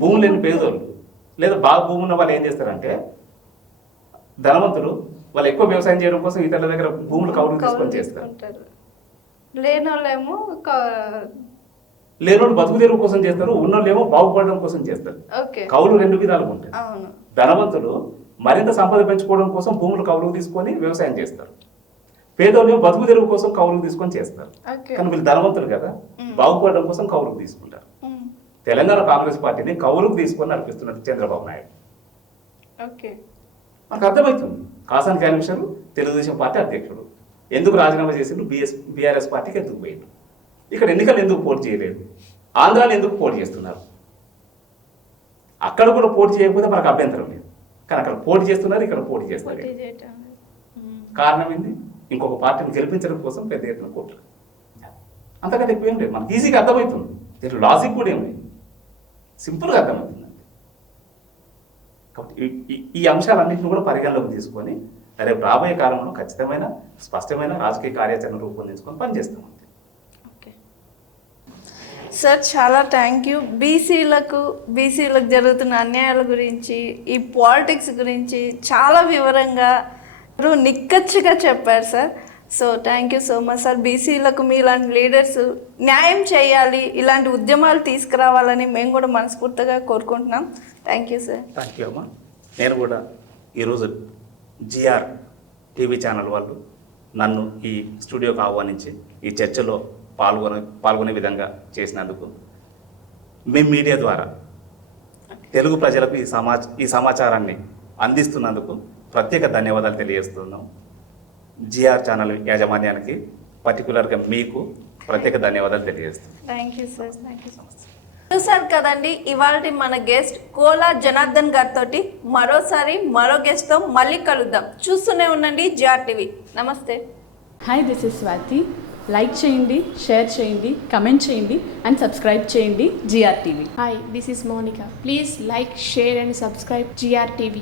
భూమి లేని పేదోళ్ళు లేదా బాగా భూమి ఉన్న వాళ్ళు ఏం చేస్తారంటే ధనవంతులు వాళ్ళు ఎక్కువ వ్యవసాయం చేయడం కోసం ఇతరుల దగ్గర భూములు కౌలు తీసుకొని చేస్తారు. లేనోళ్ళేమో లేనోళ్ళు బతుకు తెరువు కోసం చేస్తారు, ఉన్నోళ్ళు ఏమో బాగుపడడం కోసం చేస్తారు. కౌలు రెండు విధాలుగా ఉంటాయి. ధనవంతులు మరింత సంపద పెంచుకోవడం కోసం భూములు కౌలు తీసుకొని వ్యవసాయం చేస్తారు, పేదోళ్ళు బతుకు తెరువు కోసం కౌలు తీసుకొని చేస్తారు. కానీ వీళ్ళు ధనవంతులు కదా, బాగుపడడం కోసం కౌలుకు తీసుకుంటారు. తెలంగాణ కాంగ్రెస్ పార్టీని కౌలుకు తీసుకొని నడిపిస్తున్నది చంద్రబాబు నాయుడు. మనకు అర్థమవుతుంది. కాసాని జ్ఞానేశ్వర్ తెలుగుదేశం పార్టీ అధ్యక్షుడు, ఎందుకు రాజీనామా చేసిండు? బీఆర్ఎస్ పార్టీకి ఎందుకు పోయిండు? ఇక్కడ ఎన్నికలు ఎందుకు పోటీ చేయలేదు? ఆంధ్రాలో ఎందుకు పోటీ చేస్తున్నారు? అక్కడ కూడా పోటీ చేయకపోతే మనకు అభ్యంతరం లేదు, కానీ అక్కడ పోటీ చేస్తున్నారు, ఇక్కడ పోటీ చేస్తున్నారు. కారణం ఏంది? ఇంకొక పార్టీని గెలిపించడం కోసం పెద్ద ఎత్తున కోట్లు. అంతకంటే ఎక్కువ ఏం లేదు. మనకి ఈజీగా అర్థమవుతుంది. దీంట్లో లాజిక్ కూడా ఏం లేదు, సింపుల్గా అర్థమవుతుంది. కాబట్టి ఈ అంశాలన్నింటినీ కూడా పరిగణలోకి తీసుకొని రేపు రాబోయే కాలంలో ఖచ్చితమైన స్పష్టమైన రాజకీయ కార్యాచరణ రూపొందించుకొని పనిచేస్తాం. సార్ చాలా థ్యాంక్ యూ. బీసీలకు జరుగుతున్న అన్యాయాల గురించి, ఈ పాలిటిక్స్ గురించి చాలా వివరంగా నిక్కచ్చిగా చెప్పారు sir. So thank you so much sir. బీసీలకు మీలాంటి లీడర్స్ న్యాయం చేయాలి, ఇలాంటి ఉద్యమాలు తీసుకురావాలని మేము కూడా మనస్ఫూర్తిగా కోరుకుంటున్నాం. Thank you sir. Thank you అమ్మా. నేను కూడా ఈరోజు జిఆర్ టీవీ ఛానల్ వాళ్ళు నన్ను ఈ స్టూడియోకి ఆహ్వానించి ఈ చర్చలో పాల్గొనే విధంగా చేసినందుకు, మేము మీడియా ద్వారా తెలుగు ప్రజలకు ఈ సమాచారాన్ని అందిస్తున్నందుకు ప్రత్యేక ధన్యవాదాలు తెలియజేస్తున్నాం. జిఆర్ ఛానల్ యాజమాన్యానికి, పర్టికులర్గా మీకు ప్రత్యేక ధన్యవాదాలు తెలియజేస్తున్నాం. Thank you sir. Thank you so much. చూసారు కదండి, ఇవాళ మన గెస్ట్ కోలా జనార్దన్ గారితో మరో గెస్ట్తో మళ్ళీ కలుద్దాం. చూస్తూనే ఉండండి జిఆర్ టీవీ. నమస్తే. Hi, this is Swathi. Like చేయండి, షేర్ చేయండి, కమెంట్ చేయండి అండ్ సబ్స్క్రైబ్ చేయండి GR TV. Hi, this is Monica. Please like, share and subscribe GR TV.